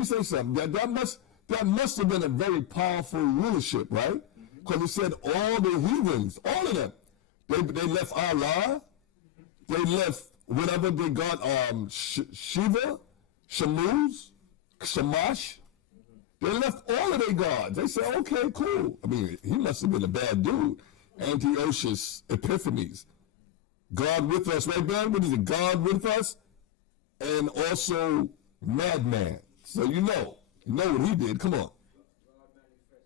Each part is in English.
me say something. That must have been a very powerful rulership, right? Because it said all the heathens, all of them, they left Allah, they left whatever they got, Shiva, Shammuz, Shamash. They left all of their gods. They said, okay, cool. I mean, he must have been a bad dude. Antiochus Epiphanes. God with us, right, Ben? What is it? God with us, and also madman. So you know what he did. Come on.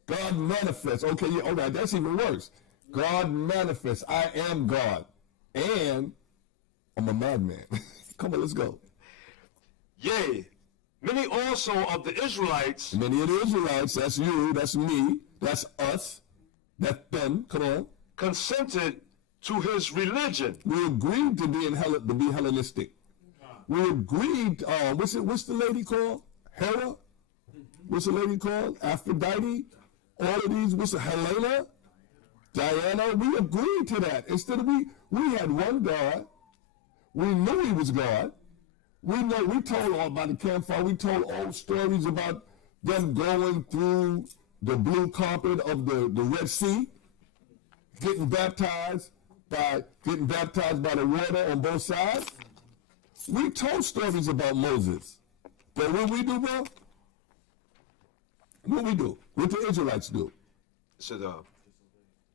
God manifests. Okay, yeah, all right, that's even worse. God manifests. I am God, and I'm a madman. Come on, let's go. Yea, many also of the Israelites. Many of the Israelites. That's you. That's me. That's us. That's them. Come on. Consented to his religion. We agreed to be Hellenistic. We agreed. What's the lady called? Hera. What's the lady called? Aphrodite. All of these. What's the Helena? Diana. We agreed to that. Instead of we had one God. We knew he was God. We told all about the campfire. We told old stories about them going through the blue carpet of the Red Sea, getting baptized by the water on both sides. We told stories about Moses. But what we do, bro? What we do? What the Israelites do? So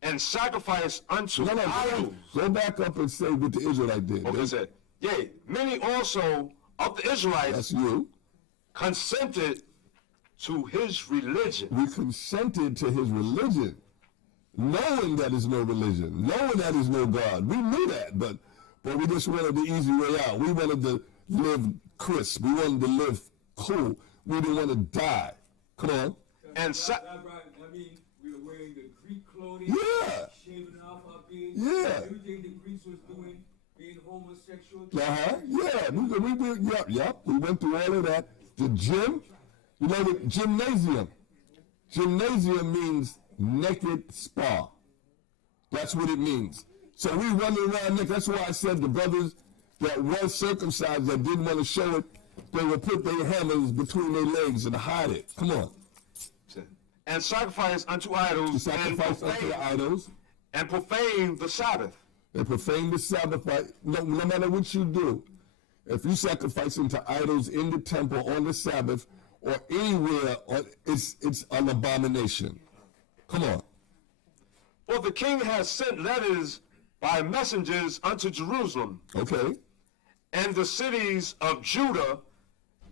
and sacrifice unto idols. Go back up and say what the Israelite did. Okay, said, yea, many also of the Israelites. That's you. Consented to his religion. We consented to his religion, knowing that is no religion, knowing that is no God. We knew that, but we just wanted the easy way out. We wanted to live crisp. We wanted to live cool. We didn't want to die. Come on. And we were wearing the Greek clothing, shaving off our beards, everything the Greeks was doing, being homosexual. Yeah. We went through all of that. The gym, you know what? Gymnasium. Gymnasium means naked spa. That's what it means. So we running around naked. That's why I said the brothers that were circumcised that didn't want to show it, they would put their hammers between their legs and hide it. Come on. And sacrifice unto idols. And profane the Sabbath. And profane the Sabbath by no matter what you do. If you sacrifice unto idols in the temple on the Sabbath or anywhere, it's an abomination. Come on. For the king has sent letters by messengers unto Jerusalem. Okay. And the cities of Judah,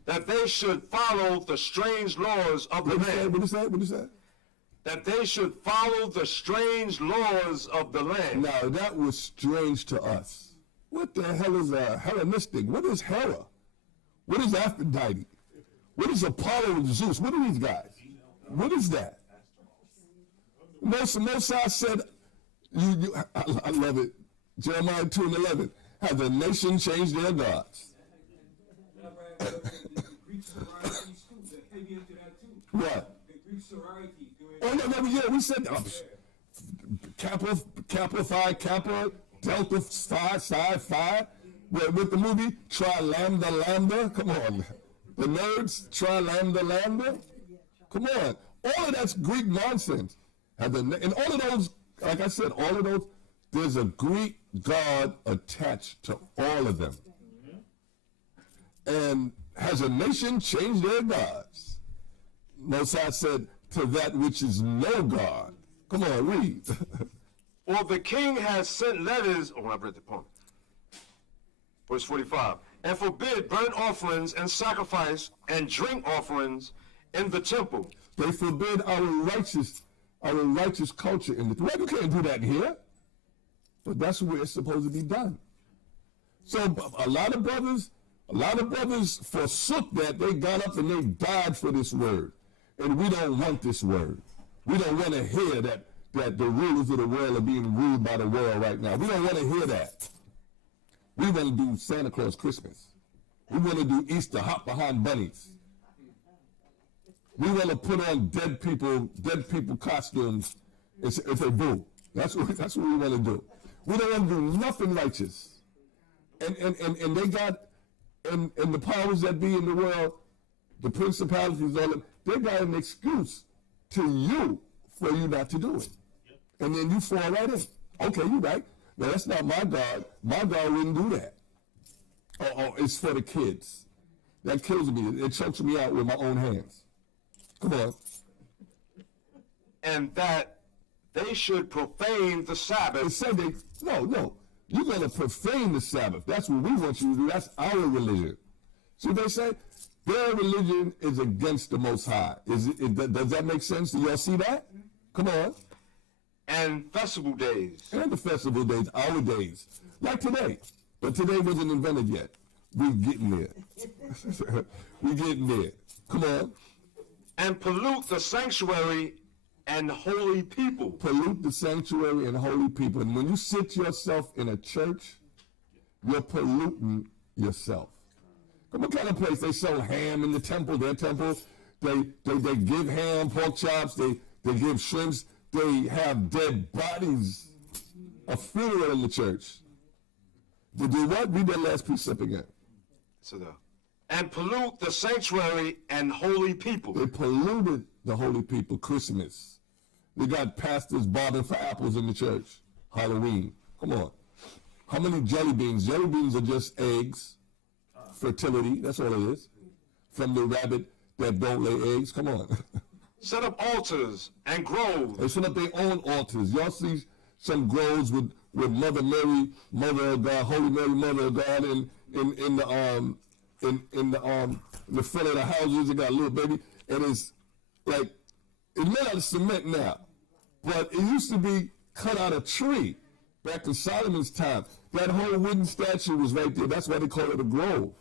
that they should follow the strange laws of the land. What is that? That they should follow the strange laws of the land. Now, that was strange to us. What the hell is a Hellenistic? What is Hera? What is Aphrodite? What is Apollo and Zeus? What are these guys? What is that? Moses said, I love it, Jeremiah 2:11, have the nation changed their gods? The Greek sororities too, they're heavy into that too. What? The Greek sorority. We said Kappa Phi, Kappa, Delta Phi, Psi Phi. With the movie Tri Lambda Lambda. Come on. The nerds, Tri Lambda Lambda. Come on. All of that's Greek nonsense. And all of those, like I said, all of those, there's a Greek god attached to all of them. And has a nation changed their gods? Mosiah said, to that which is no God. Come on, read. For the king has sent letters, I read the poem. Verse 45. And forbid burnt offerings and sacrifice and drink offerings in the temple. They forbid our righteous culture in the temple. Well, you can't do that here. But that's where it's supposed to be done. So a lot of brothers forsook that. They got up and they died for this word. And we don't want this word. We don't want to hear that the rulers of the world are being ruled by the world right now. We don't want to hear that. We want to do Santa Claus Christmas. We want to do Easter, hop behind bunnies. We want to put on dead people costumes if they do. That's what we want to do. We don't want to do nothing righteous. And they got, and the powers that be in the world, the principalities, all them, they got an excuse to you for you not to do it. And then you fall right in. Okay, you're right. No, that's not my God. My God wouldn't do that. Oh, it's for the kids. That kills me. It chokes me out with my own hands. Come on. And that they should profane the Sabbath. It said they, no. You're going to profane the Sabbath. That's what we want you to do. That's our religion. See what they say? Their religion is against the Most High. Does that make sense? Do y'all see that? Come on. And festival days. And the festival days, our days. Like today. But today wasn't invented yet. We're getting there. We're getting there. Come on. And pollute the sanctuary and holy people. Pollute the sanctuary and holy people. And when you sit yourself in a church, you're polluting yourself. What kind of place? They sell ham in the temple, their temple. They give ham, pork chops, they give shrimps. They have dead bodies, a funeral in the church. They do what? Read that last precept again. So and pollute the sanctuary and holy people. They polluted the holy people. Christmas. They got pastors bobbing for apples in the church. Halloween. Come on. How many jelly beans? Jelly beans are just eggs. Fertility. That's all it is. From the rabbit that don't lay eggs. Come on. Set up altars and groves. They set up their own altars. Y'all see some groves with Mother Mary, Mother of God, Holy Mary, Mother of God, in the front of the houses. They got a little baby, and it's like it's made out of cement now, but it used to be cut out of tree back in Solomon's time. That whole wooden statue was right there. That's why they call it a grove,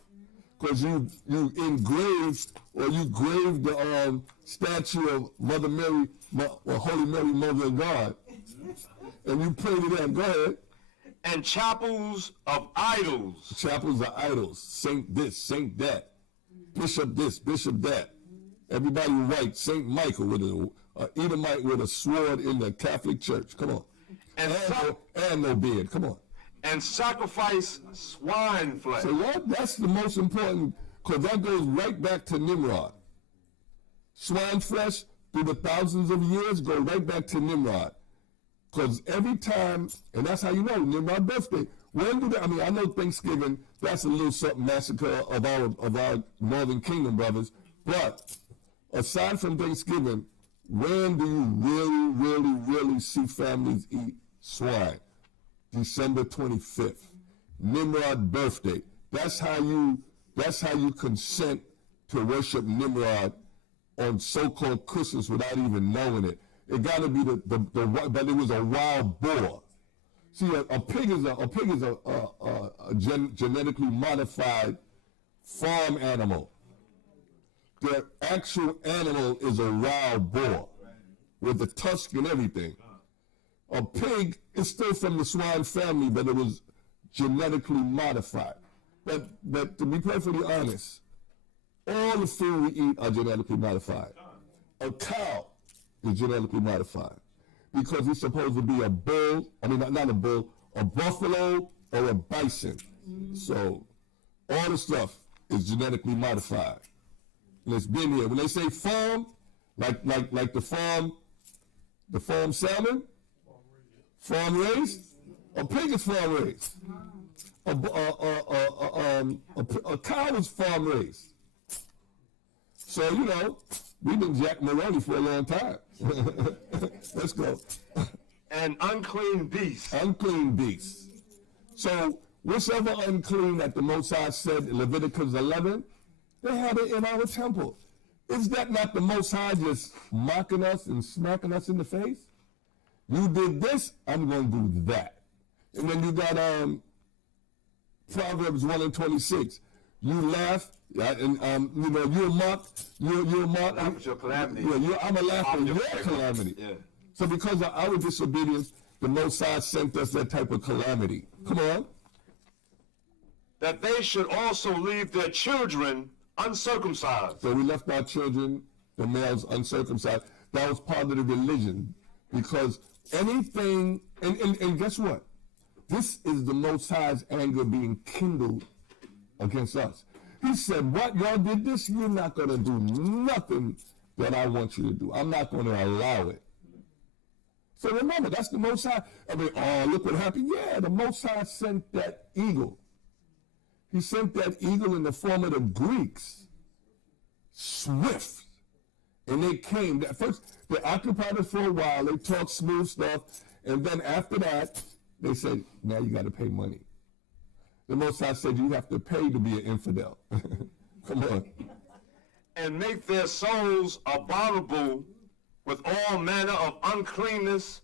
because you engraved or you graved the statue of Mother Mary, or Holy Mary, Mother of God, and you prayed to them. Go ahead. And chapels of idols. Chapels of idols. Saint this, saint that. Bishop this, bishop that. Everybody white. Saint Michael with an Edomite with a sword in the Catholic Church. Come on. And no beard. Come on. And sacrifice swine flesh. So what? That's the most important, because that goes right back to Nimrod. Swine flesh, through the thousands of years, go right back to Nimrod. Because every time, and that's how you know, Nimrod's birthday. When do they, I mean, I know Thanksgiving, that's a little something massacre of our Northern Kingdom brothers, but aside from Thanksgiving, when do you really see families eat swine? December 25th, Nimrod's birthday. That's how you consent to worship Nimrod on so-called Christmas without even knowing it. It got to be but it was a wild boar. See, a pig is a genetically modified farm animal. The actual animal is a wild boar with the tusk and everything. A pig is still from the swine family, but it was genetically modified. But to be perfectly honest, all the food we eat are genetically modified. A cow is genetically modified because it's supposed to be a bull, I mean, not a bull, a buffalo or a bison. So all the stuff is genetically modified. And it's been here. When they say farm, like the farm salmon, farm raised, a pig is farm raised. A cow is farm raised. So, you know, we've been Jack Maroney for a long time. Let's go. And unclean beasts. Unclean beasts. So, whatsoever unclean that the Most High said in Leviticus 11, they had it in our temple. Is that not the Most High just mocking us and smacking us in the face? You did this, I'm going to do that. And then you got Proverbs 1:26. You laugh, and you know, you'll mock. Laugh at your calamity. Yeah, I'm a laugh at your calamity. Yeah. So because of our disobedience, the Most High sent us that type of calamity. Come on. That they should also leave their children uncircumcised. So we left our children, the males, uncircumcised. That was part of the religion. Because anything, and guess what? This is the Most High's anger being kindled against us. He said, what, y'all did this? You're not going to do nothing that I want you to do. I'm not going to allow it. So remember, that's the Most High. I mean, oh, look what happened. Yeah, the Most High sent that eagle. He sent that eagle in the form of the Greeks. Swift. And they came. First, they occupied us for a while. They talked smooth stuff. And then after that, they said, now you got to pay money. The Most High said you have to pay to be an infidel. Come on. And make their souls abominable with all manner of uncleanness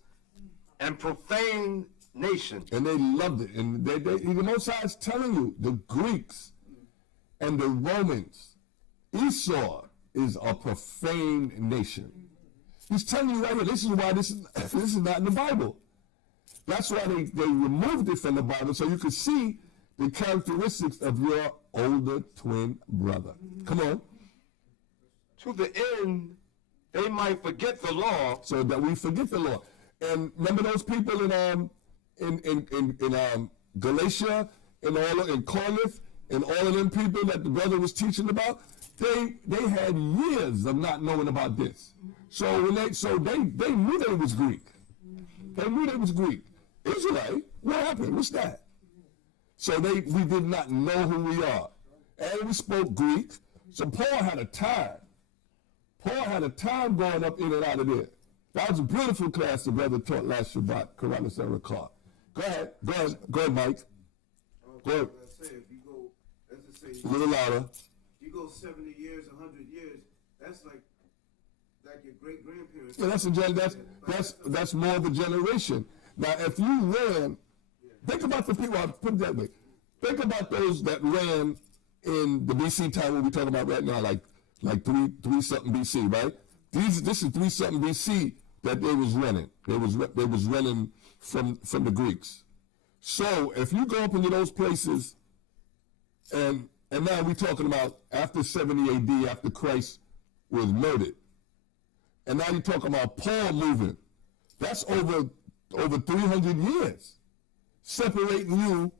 and profane nation. And they loved it. And the Most High is telling you, the Greeks and the Romans, Esau is a profane nation. He's telling you right here, this is why this is not in the Bible. That's why they removed it from the Bible, so you could see the characteristics of your older twin brother. Come on. To the end, they might forget the law. So that we forget the law. And remember those people in Galatia and in Corinth and all of them people that the brother was teaching about? They had years of not knowing about this. So when they knew they was Greek. They knew they was Greek. Israelite, what happened? What's that? So we did not know who we are. And we spoke Greek. So Paul had a time. Paul had a time going up in and out of there. That was a beautiful class the brother taught last Shabbat, Karanis and Rakar. Go ahead, Mike. Go ahead. If you go, let's just say, A little louder. you go 70 years, 100 years, that's like your great grandparents. Yeah, that's more of a generation. Now, if you ran, think about the people. I'll put it that way. Think about those that ran in the BC time we're talking about right now, like three something BC, right? This is 3 something BC that they was running. They was running from the Greeks. So if you go up into those places, and now we're talking about after 70 AD, after Christ was murdered, and now you're talking about Paul moving. That's over 300 years separating you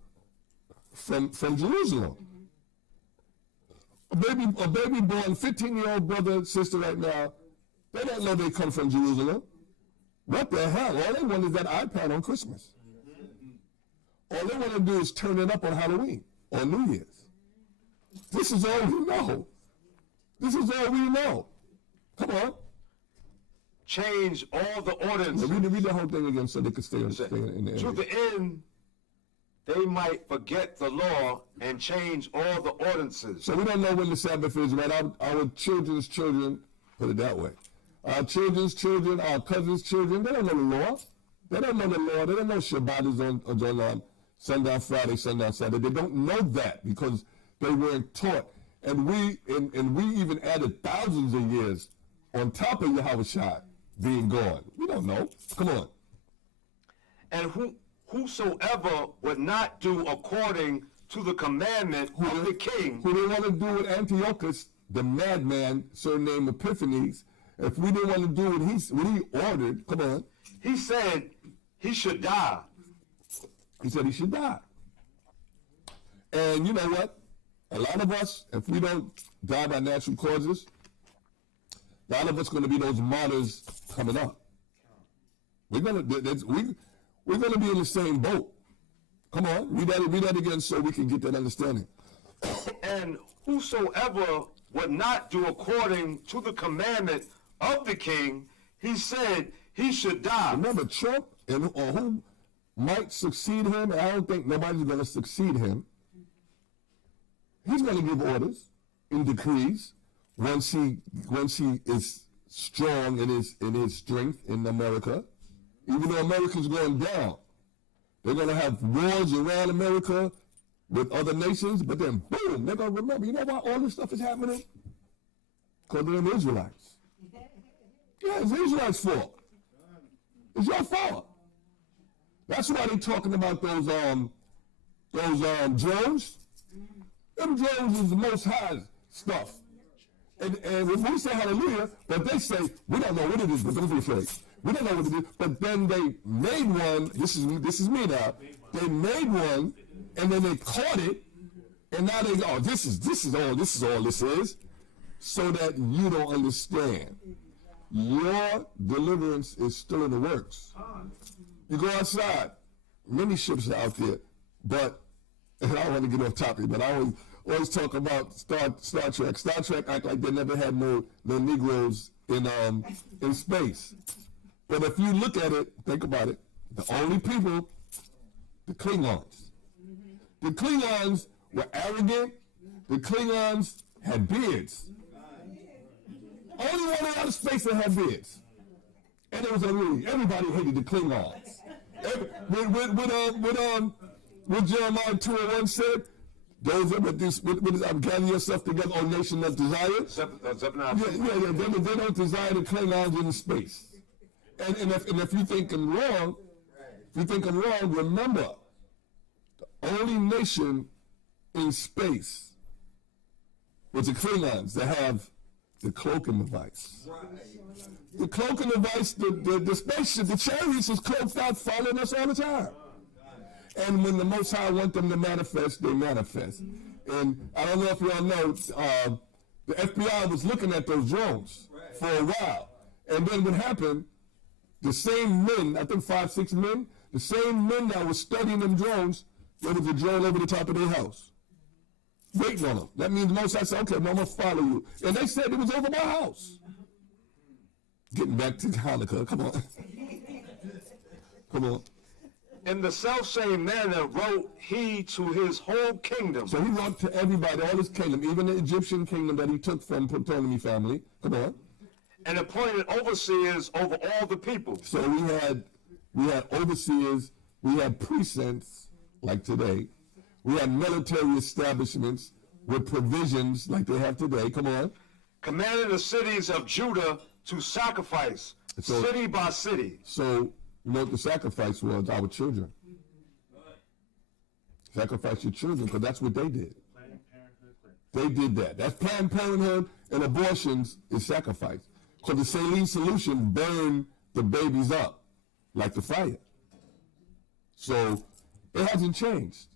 from Jerusalem. A baby born, 15-year-old brother, sister right now, they don't know they come from Jerusalem. What the hell? All they want is that iPad on Christmas. All they want to do is turn it up on Halloween or New Year's. This is all we know. This is all we know. Come on. Change all the ordinances. Read the whole thing again so they can stay in the To the end, they might forget the law and change all the ordinances. So we don't know when the Sabbath is, right? Our children's children, put it that way. Our children's children, our cousins' children, they don't know the law. They don't know the law. They don't know Shabbat is on sundown Friday, sundown Saturday. They don't know that because they weren't taught. And we even added thousands of years on top of Yahushua being gone. We don't know. Come on. And whosoever would not do according to the commandment of the king. Who didn't want to do with Antiochus, the madman, surnamed Epiphanes. If we didn't want to do what he ordered, come on. He said he should die. He said he should die. And you know what? A lot of us, if we don't die by natural causes, a lot of us going to be those martyrs coming up. We're going to be in the same boat. Come on, read that again so we can get that understanding. And whosoever would not do according to the commandment of the king, he said he should die. Remember, Trump or who might succeed him, and I don't think nobody's going to succeed him. He's going to give orders and decrees once he is strong in his strength in America. Even though America's going down, they're going to have wars around America with other nations, but then boom, they're going to remember, you know why all this stuff is happening? Because of them Israelites. Yeah, it's the Israelites' fault. It's your fault. That's why they're talking about those drones. Them drones is the Most High stuff. And when we say hallelujah, but they say, we don't know what it is, but don't be afraid. We don't know what it is. But then they made one, this is me now, they made one, and then they caught it, And now they go, this is all this is, so that you don't understand. Your deliverance is still in the works. You go outside, many ships are out there, but, and I don't want to get off topic, but I always talk about Star Trek. Star Trek act like they never had no Negroes in space. But if you look at it, think about it, the only people, the Klingons. The Klingons were arrogant. The Klingons had beards. Only one in outer space that had beards. And it was everybody hated the Klingons. What Jeremiah 2:1 said, those that gather yourself together, O nation of desire. They don't desire the Klingons in space. And if you think I'm wrong, remember, the only nation in space was the Klingons that have the cloaking device. The cloaking device, the spaceship, the chariots is cloaked out, following us all the time. And when the Most High want them to manifest, they manifest. And I don't know if y'all know, the FBI was looking at those drones for a while. And then what happened, the same men, I think 5, 6 men, the same men that were studying them drones, there was a drone over the top of their house, waiting on them. That means Most High said, okay, I'm going to follow you. And they said it was over my house. Getting back to Hanukkah, come on. Come on. In the self-same manner wrote he to his whole kingdom. So he wrote to everybody, all his kingdom, even the Egyptian kingdom that he took from Ptolemy family. Come on. And appointed overseers over all the people. So we had overseers, we had precincts like today. We had military establishments with provisions like they have today. Come on. Commanded the cities of Judah to sacrifice, city by city. So you know what the sacrifice was? Our children. Sacrifice your children, because that's what they did. They did that. That's Planned Parenthood, and abortions is sacrifice. Because the saline solution burned the babies up like the fire. So it hasn't changed.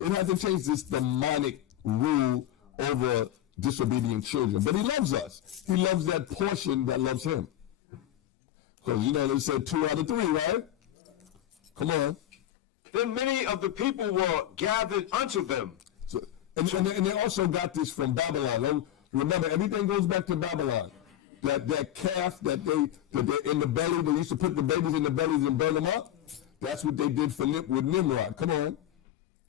It hasn't changed this demonic rule over disobedient children. But he loves us. He loves that portion that loves him. Because, you know, they said 2 out of 3, right? Come on. Then many of the people were gathered unto them. So, and they also got this from Babylon. Remember, everything goes back to Babylon. That calf that they in the belly, they used to put the babies in the bellies and burn them up. That's what they did with Nimrod. Come on.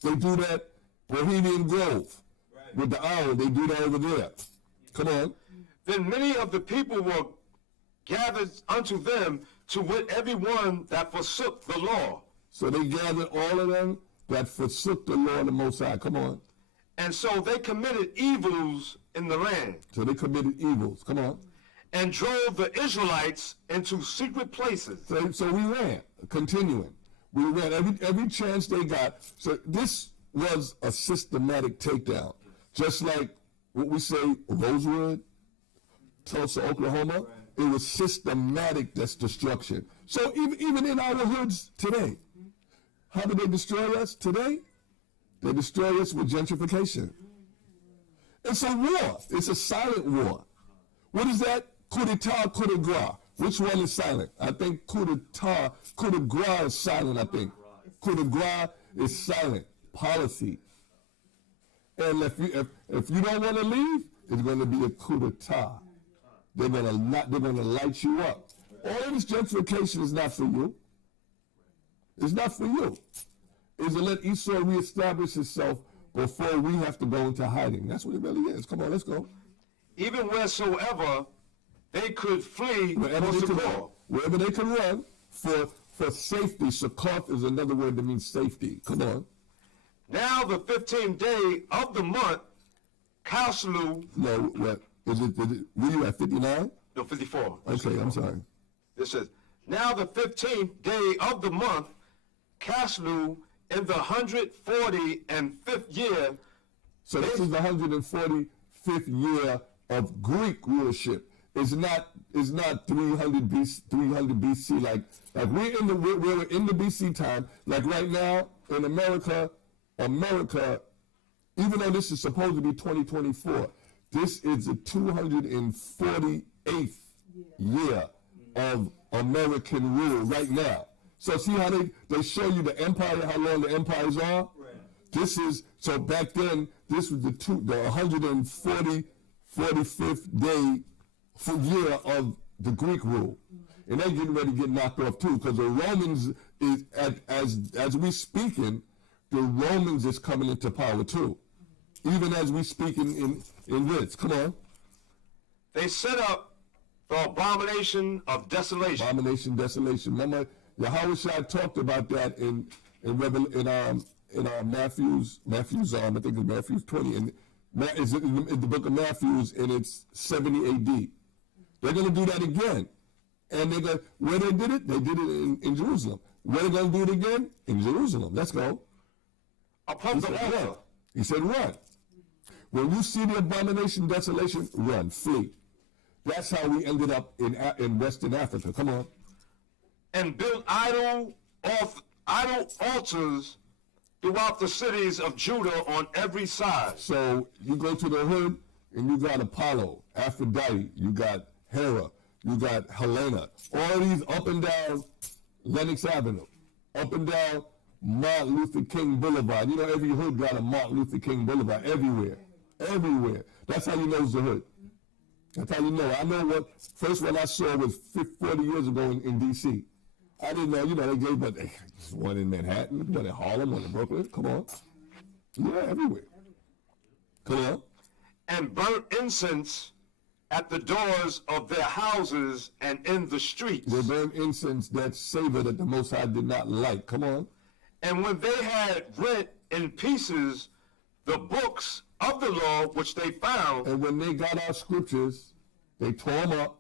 They do that Bohemian Grove. Right. With the owl, they do that over there. Come on. Then many of the people were gathered unto them, to wit every one that forsook the law. So they gathered all of them that forsook the law of the Most High. Come on. And so they committed evils in the land. So they committed evils. Come on. And drove the Israelites into secret places. So we ran, continuing. We ran every chance they got. So this was a systematic takedown. Just like what we say, Rosewood, Tulsa, Oklahoma, it was systematic destruction. So even in our hoods today, how do they destroy us today? They destroy us with gentrification. It's a war. It's a silent war. What is that? Coup d'etat, coup de grace. Which one is silent? I think coup d'etat, coup de grace is silent, I think. Coup de grace is silent. Policy. And if you don't want to leave, it's going to be a coup d'etat. They're going to light you up. All of this gentrification is not for you. It's not for you. It's to let Esau reestablish itself before we have to go into hiding. That's what it really is. Come on, let's go. Even wheresoever they could flee, wherever they could run for safety. Succoth is another word that means safety. Come on. Now the 15th day of the month, Kaslu. No, what? Were you at 59? No, 54. Okay, I'm sorry. It says, now the 15th day of the month, Kaslu, in the 145th year. So this is the 145th year of Greek rulership. It's not 300 BC like we're in the BC time. Like right now in America even though this is supposed to be 2024, this is the 248th year of American rule right now. So see how they show you the empire, how long the empires are? This is, so back then, this was the 145th day for year of the Greek rule. And they're getting ready to get knocked off too, because the Romans, as we speaking, the Romans is coming into power too. Even as we speak in this. Come on. They set up the abomination of desolation. Abomination, desolation. Remember, Yahushua talked about that in Matthew's, I think it's Matthew's 20, and it's in the book of Matthew's, and it's 70 AD. They're going to do that again. And they're going, where they did it in Jerusalem. Where they're going to do it again? In Jerusalem. Let's go. Upon the altar. He said, run. When you see the abomination, desolation, run, flee. That's how we ended up in Western Africa. Come on. And built idol altars throughout the cities of Judah on every side. So you go to the hood, and you got Apollo, Aphrodite, you got Hera, you got Helena, all these up and down Lenox Avenue, up and down Martin Luther King Boulevard. You know, every hood got a Martin Luther King Boulevard, everywhere. Everywhere. That's how you know it's the hood. That's how you know. I know what, first one I saw was 40 years ago in D.C. I didn't know, they gave, but there's one in Manhattan, one in Harlem, one in Brooklyn. Come on. Yeah, everywhere. Come on. And burnt incense at the doors of their houses and in the streets. They burned incense, that savor that the Most High did not like. Come on. And when they had rent in pieces the books of the law which they found. And when they got our scriptures, they tore them up,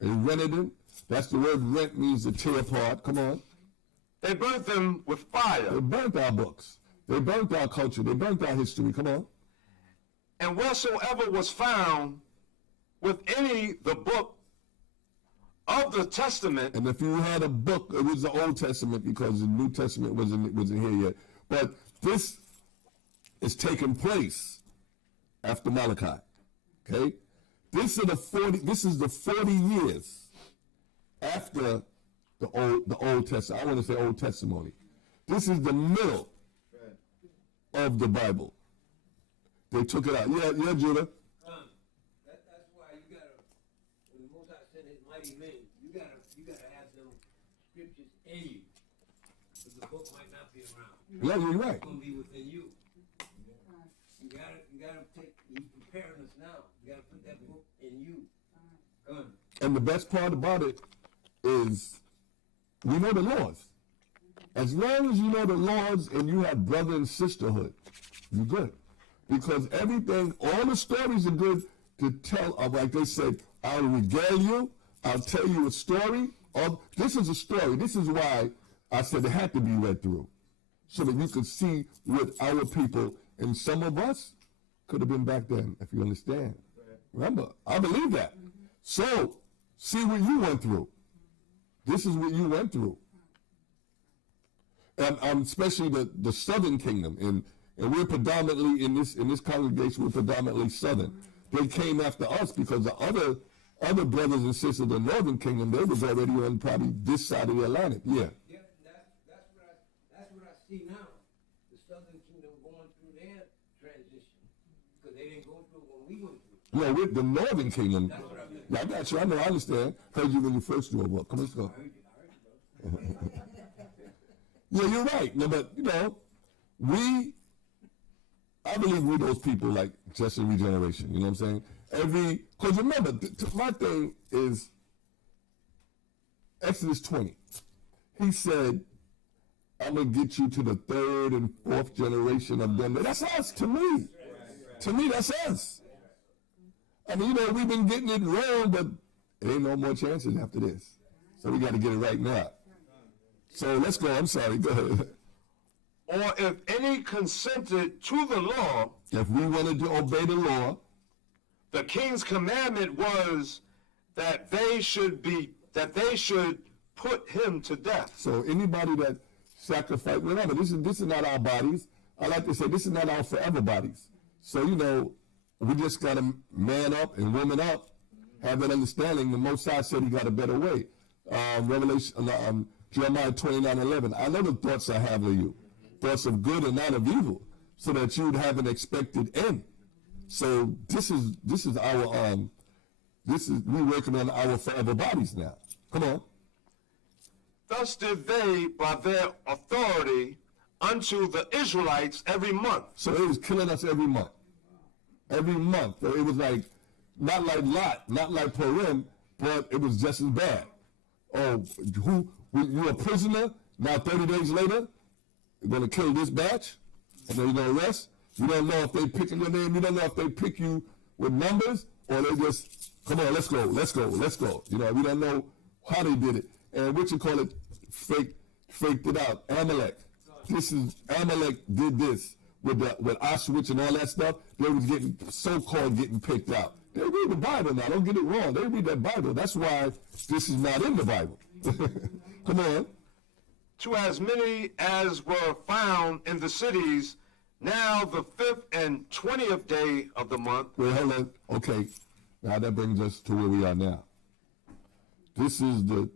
they rented them. That's the word rent, means to tear apart. Come on. They burnt them with fire. They burnt our books. They burnt our culture. They burnt our history. Come on. And whatsoever was found with any the book of the Testament. And if you had a book, it was the Old Testament, because the New Testament wasn't here yet. But this is taking place after Malachi. Okay? This is the 40 years after the Old Testament. I want to say Old Testimony. This is the middle of the Bible. They took it out. Yeah, Judah. That's why you gotta, when the Most High sent his mighty men, you gotta have them scriptures in you, because the book might not be around. Yeah, you're right. It's gonna be within you. You gotta take. He's preparing us now. You gotta put that book in you. And the best part about it is we know the laws. As long as you know the laws and you have brother and sisterhood, you're good. Because everything, all the stories are good to tell. Like they said, I'll regale you, I'll tell you a story. This is a story. This is why I said it had to be read through, so that you could see what our people, and some of us could have been back then, if you understand. Remember, I believe that. So, see what you went through. This is what you went through. And especially the Southern Kingdom, and we're predominantly in this congregation, we're predominantly Southern. They came after us because the other brothers and sisters of the Northern Kingdom, they was already on probably this side of the Atlantic. Yeah. Yeah, that's what I see now. The Southern Kingdom going through their transition, because they didn't go through what we went through. Yeah, with the Northern Kingdom. That's what I meant. Yeah, I got you. I know. I understand. Heard you when you first drove up. Come on, let's go. I heard you, bro. Yeah, you're right. No, but I believe we're those people like just in regeneration. You know what I'm saying? Because remember, my thing is Exodus 20. He said, I'm going to get you to the third and fourth generation of them. That's us, to me. To me, that's us. I mean, we've been getting it wrong, but there ain't no more chances after this. So we got to get it right now. So let's go. I'm sorry. Go ahead. Or if any consented to the law. If we wanted to obey the law. The king's commandment was that they should put him to death. So anybody that sacrificed, remember, this is not our bodies. I like to say this is not our forever bodies. So, you know, we just got to man up and woman up, have that understanding. The Most High said he got a better way. Jeremiah 29:11. I know the thoughts I have of you, thoughts of good and not of evil, so that you'd have an expected end. So this is our we working on our forever bodies now. Come on. Thus did they by their authority unto the Israelites every month. So it was killing us every month. Every month. So it was like, not like Lot, not like Purim, but it was just as bad. Oh, you're a prisoner, now 30 days later, you're going to kill this batch, and then you're going to arrest. You don't know if they picking your name, you don't know if they pick you with numbers, or they just, come on, let's go. You know, we don't know how they did it. And what you call it, faked it out. Amalek. Amalek did this with Auschwitz and all that stuff. They was getting so-called getting picked out. They read the Bible now. Don't get it wrong. They read that Bible. That's why this is not in the Bible. Come on. To as many as were found in the cities, now the 5th and 20th day of the month. Wait, hold on. Okay. Now that brings us to where we are now. This is the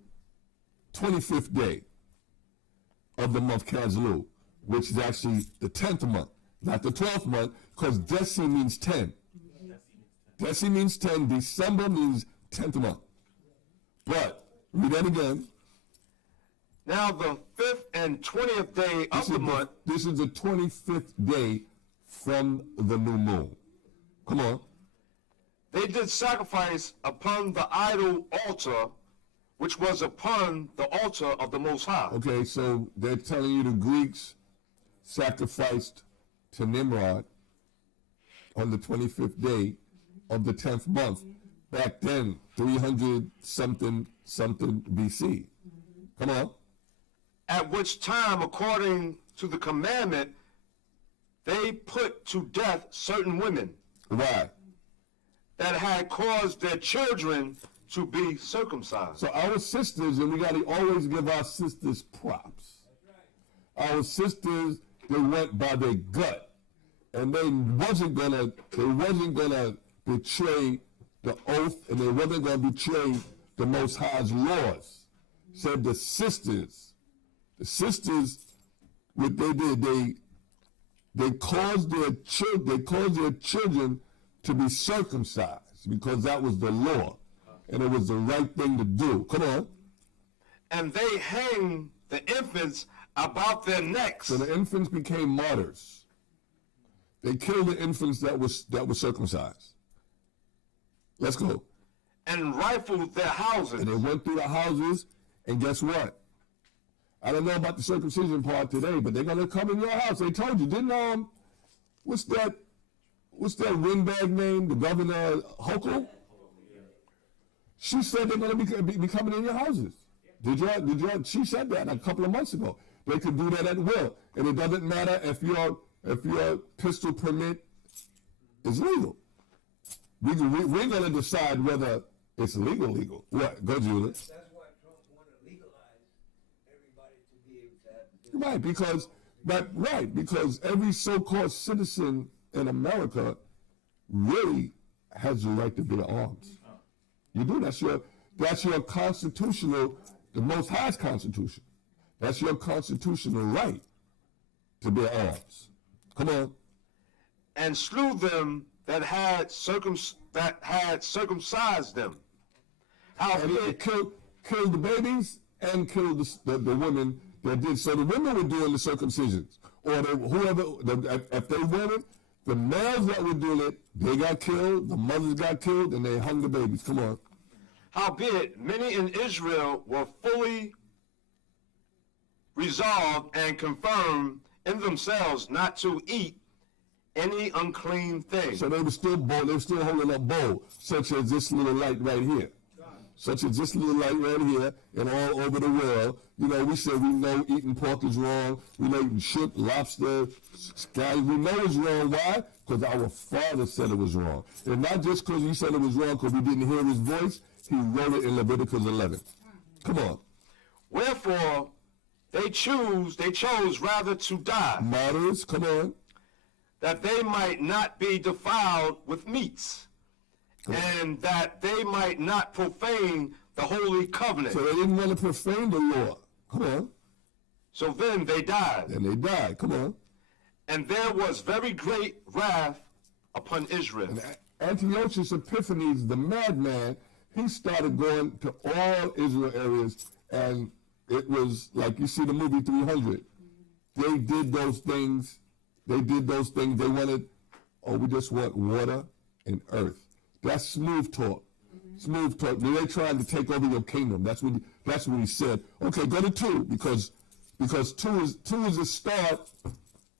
25th day of the month Kislev, which is actually the 10th month, not the 12th month, because Desi means 10. Desi means 10. December means 10th month. But, read that again. Now the 5th and 20th day of the month. This is the 25th day from the new moon. Come on. They did sacrifice upon the idol altar, which was upon the altar of the Most High. Okay, so they're telling you the Greeks sacrificed to Nimrod on the 25th day of the 10th month. Back then, 300 something BC. Come on. At which time, according to the commandment, they put to death certain women. Why? That had caused their children to be circumcised. So our sisters, and we got to always give our sisters props. Our sisters, they went by their gut, and they wasn't gonna betray the oath, and they wasn't gonna betray the Most High's laws. Said the sisters, what they did, they caused their children to be circumcised because that was the law. And it was the right thing to do. Come on. And they hang the infants about their necks. So the infants became martyrs. They killed the infants that were circumcised. Let's go. And rifled their houses. And they went through the houses, and guess what? I don't know about the circumcision part today, but they're gonna come in your house. They told you, didn't what's that windbag name? The governor Hochul? She said they're going to be coming in your houses. Did you? She said that a couple of months ago. They could do that at will, and it doesn't matter if your pistol permit is legal. We're going to decide whether it's legal. What? Go, Julie. That's why Trump wanted to legalize everybody to be able to have the because every so-called citizen in America really has the right to bear arms. You do. That's your constitutional, the Most High's constitution. That's your constitutional right to bear arms. Come on. And slew them that had circumcised them. And killed the babies and killed the women that did. So the women were doing the circumcisions, or if they wanted, the males that were doing it, they got killed. The mothers got killed, and they hung the babies. Come on. Howbeit, many in Israel were fully resolved and confirmed in themselves not to eat any unclean thing. So they were still bold. They were still holding up bold, such as this little light right here. And all over the world. You know, we said we know eating pork is wrong. We know eating shrimp, lobster, sky. We know it's wrong. Why? Because our Father said it was wrong. And not just because he said it was wrong because we didn't hear his voice. He wrote it in Leviticus 11. Come on. Wherefore, They chose rather to die, Martyrs, come on. that they might not be defiled with meats, and that they might not profane the holy covenant. So they didn't want to profane the law. Come on. So then they died, And they died. Come on. and there was very great wrath upon Israel. Antiochus Epiphanes, the madman, he started going to all Israel areas, and it was like you see the movie 300. They did those things. They wanted, oh, we just want water and earth. That's smooth talk. Smooth talk. They're trying to take over your kingdom. That's what he said. Okay, go to 2 because 2 is the start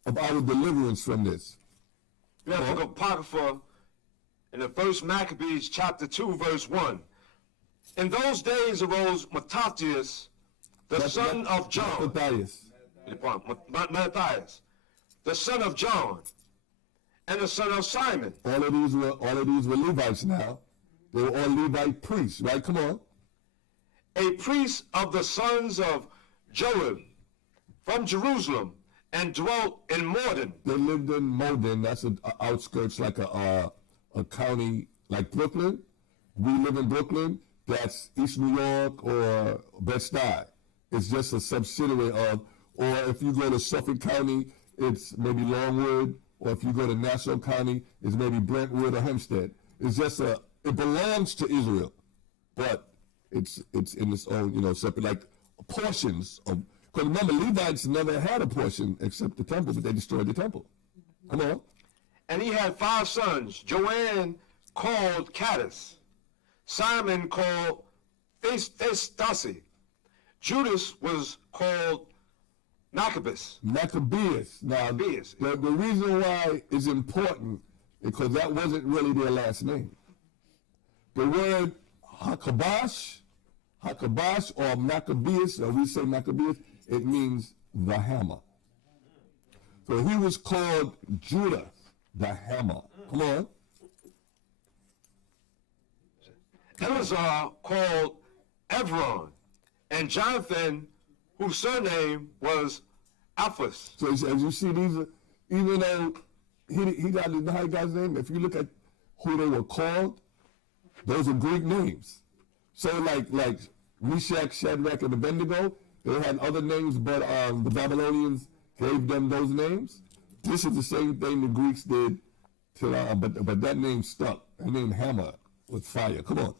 of our deliverance from this. We have to go Apocrypha in the first Maccabees chapter 2 verse 1. In those days arose Mattathias, the son of John. Mattathias, the son of John, and the son of Simon. All of these were Levites now. They were all Levite priests, right? Come on. A priest of the sons of Joab from Jerusalem, and dwelt in Morden. They lived in Morden. That's an outskirts, like a county like Brooklyn. We live in Brooklyn. That's East New York or Bed-Stuy. It's just a subsidiary of, or if you go to Suffolk County, it's maybe Longwood, or if you go to Nassau County, it's maybe Brentwood or Hempstead. It's just it belongs to Israel, but it's in its own, separate, like portions of, because remember, Levites never had a portion except the temple, but they destroyed the temple. Come on. And he had 5 sons. Joanne called Caddis, Simon called Thestasi, Judas was called Maccabeus. Now, the reason why it's important is because that wasn't really their last name. The word Hakabash or Maccabeus, or we say Maccabeus, it means the hammer. So he was called Judah, the hammer. Come on. Eleazar called Evron, and Jonathan, whose surname was Alphas. So as you see, these are, even though he got the high guy's name, if you look at who they were called, those are Greek names. So like Meshach, Shadrach, and Abednego, they had other names, but the Babylonians gave them those names. This is the same thing the Greeks did to, but that name stuck. That name Hammer with fire. Come on.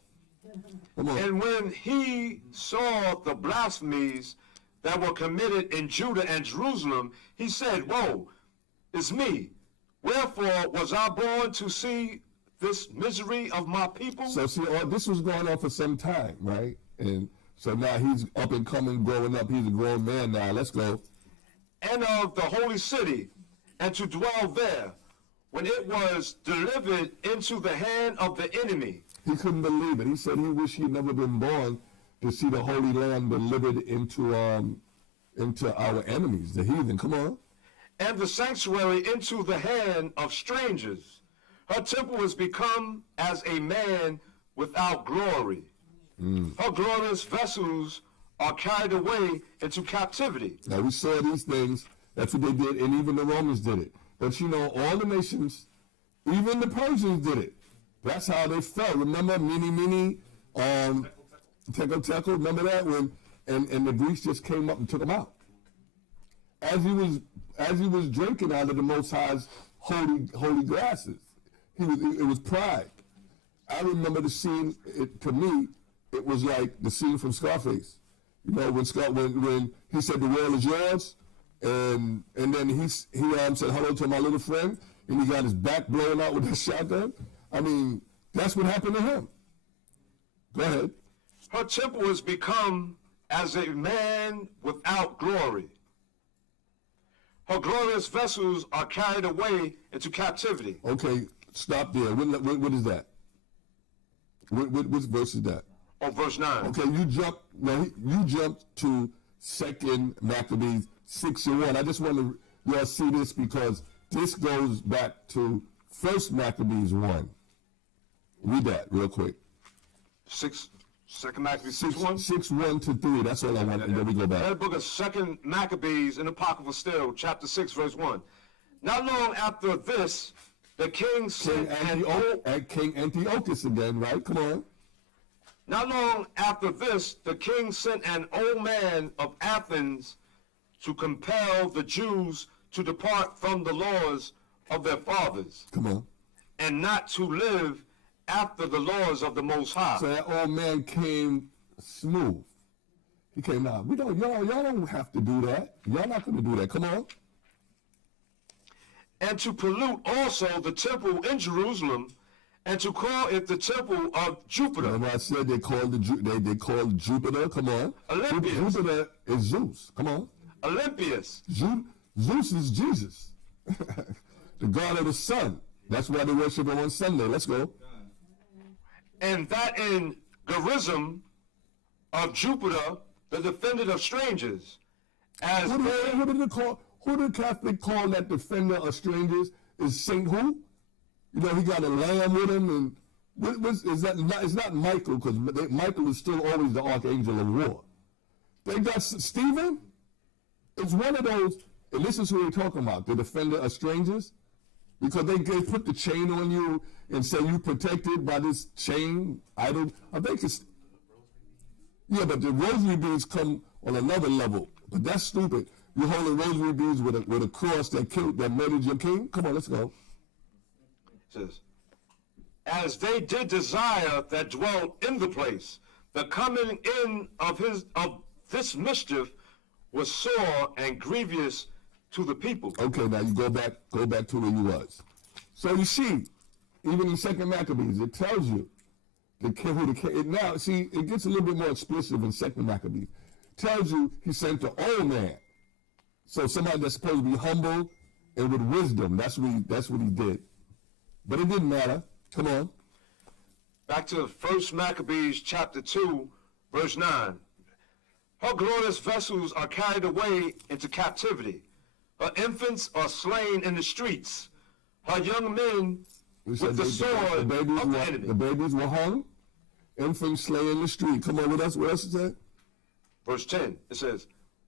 And when he saw the blasphemies that were committed in Judah and Jerusalem, he said, woe, it's me. Wherefore was I born to see this misery of my people? So see, this was going on for some time, right? And so now he's up and coming, growing up. He's a grown man now. Let's go. And of the holy city, and to dwell there, when it was delivered into the hand of the enemy. He couldn't believe it. He said he wished he'd never been born to see the Holy Land delivered into our enemies, the heathen. Come on. And the sanctuary into the hand of strangers. Her temple has become as a man without glory. Her glorious vessels are carried away into captivity. Now we saw these things. That's what they did, and even the Romans did it. But all the nations, even the Persians did it. That's how they fell. Remember, Mini, Tekel, remember that? And the Greeks just came up and took them out. As he was drinking out of the Most High's holy glasses. It was pride. I remember the scene. To me, it was like the scene from Scarface. When he said the world is yours, and then he said hello to my little friend, and he got his back blown out with a shotgun. I mean, that's what happened to him. Go ahead. Her temple has become as a man without glory. Her glorious vessels are carried away into captivity. Okay, stop there. What is that? What verse is that? Oh, verse 9. Okay, you jumped to 2 Maccabees 6:1. I just want to y'all see this because this goes back to 1 Maccabees 1. Read that real quick. 6. Second Maccabees 6:1. 6:1 to 3. That's all I want, and then we go back. That book of Second Maccabees in Apocryphal still, chapter 6, verse 1. Not long after this, the king sent King Antiochus again, right? Come on. Not long after this, the king sent an old man of Athens to compel the Jews to depart from the laws of their fathers Come on. and not to live after the laws of the Most High. So that old man came smooth. He came out. Y'all don't have to do that. Y'all not going to do that. Come on. And to pollute also the temple in Jerusalem, and to call it the temple of Jupiter. Remember I said they called Jupiter. Come on. Olympius. Jupiter is Zeus. Come on. Olympius. Zeus is Jesus, the God of the sun. That's why they worship him on Sunday. Let's go. And that in Gerizim of Jupiter, the defendant of strangers, as Who did the Catholic call that defender of strangers? Is Saint who? You know, he got a lamb with him, and it's not Michael, because Michael is still always the archangel of war. They got Stephen. It's one of those, and this is who we're talking about, the defender of strangers, because they put the chain on you and say you protected by this chain idol. I think it's, yeah, but the rosary beads come on another level. But that's stupid. You hold a rosary beads with a cross that murdered your king. Come on, let's go. It says, as they did desire that dwelt in the place, the coming in of this mischief was sore and grievous to the people. Okay, now you go back to where you was. So you see, even in Second Maccabees, it tells you who the king. Now, see, it gets a little bit more explicit in Second Maccabees. Tells you he sent the old man. So somebody that's supposed to be humble and with wisdom. That's what he did. But it didn't matter. Come on. Back to 1 Maccabees chapter 2, verse 9. Her glorious vessels are carried away into captivity. Her infants are slain in the streets. Her young men with the sword of the enemy. The babies were hung. Infants slain in the street. Come on, what else is that? Verse 10, it says,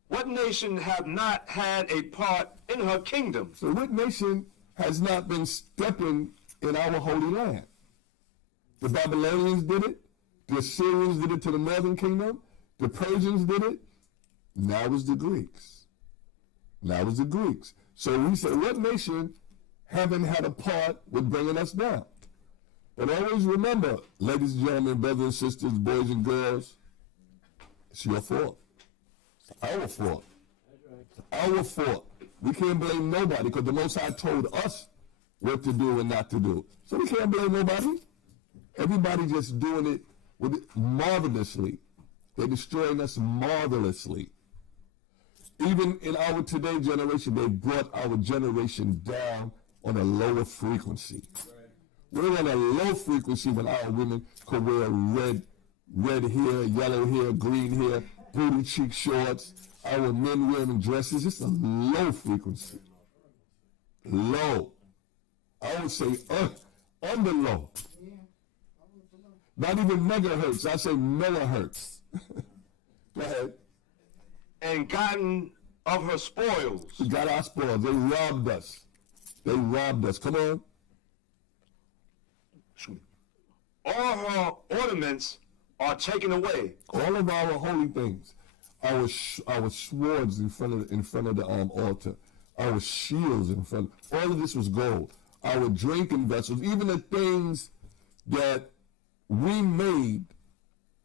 what nation have not had a part in her kingdom? So what nation has not been stepping in our holy land? The Babylonians did it. The Assyrians did it to the northern kingdom. The Persians did it. Now it's the Greeks. So we say, what nation haven't had a part with bringing us down? But always remember, ladies and gentlemen, brothers and sisters, boys and girls, it's your fault. It's our fault. Our fault. We can't blame nobody, because the Most High told us what to do and not to do. So we can't blame nobody. Everybody just doing it marvelously. They're destroying us marvelously. Even in our today generation, they brought our generation down on a lower frequency. We're on a low frequency when our women could wear red hair, yellow hair, green hair, booty cheek shorts. Our men wearing dresses. It's a low frequency. Low. I would say under low. Not even megahertz. I say millihertz. Go ahead. And gotten of her spoils. We got our spoils. They robbed us. Come on. All her ornaments are taken away. All of our holy things, our swords in front of the altar, our shields in front. All of this was gold. Our drinking vessels, even the things that we made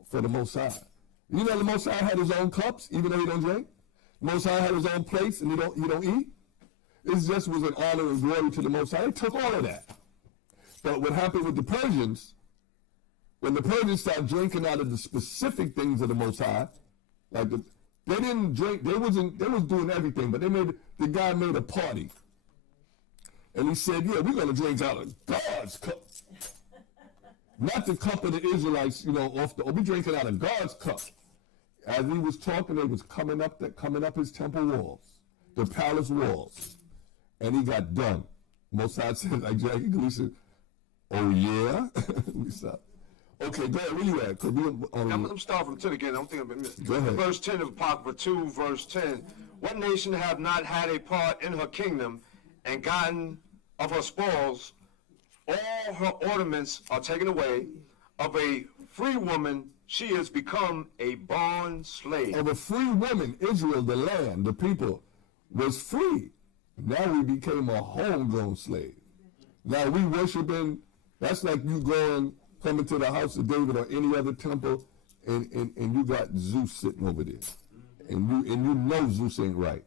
for the Most High. You know, the Most High had his own cups, even though he don't drink. The Most High had his own plates, and he don't eat. It just was an honor and glory to the Most High. He took all of that. But what happened with the Persians, when the Persians started drinking out of the specific things of the Most High, like they didn't drink, they was doing everything, but the guy made a party. And he said, yeah, we're going to drink out of God's cup. Not the cup of the Israelites, we drinking out of God's cup. As he was talking, it was coming up his temple walls, the palace walls. And he got done. Most High said, like Jackie Gleason, oh yeah? We stopped. Okay, go ahead. Where you at? 'Cause we, I'm starting from 10 again. I'm thinking about Go ahead. verse 10 of Apocrypha 2, verse 10. What nation have not had a part in her kingdom and gotten of her spoils? All her ornaments are taken away. Of a free woman, she has become a bond slave. of a free woman, Israel, the land, the people, was free. Now we became a homegrown slave. Now we worshiping, that's like you coming to the house of David or any other temple, and you got Zeus sitting over there. And you know Zeus ain't right.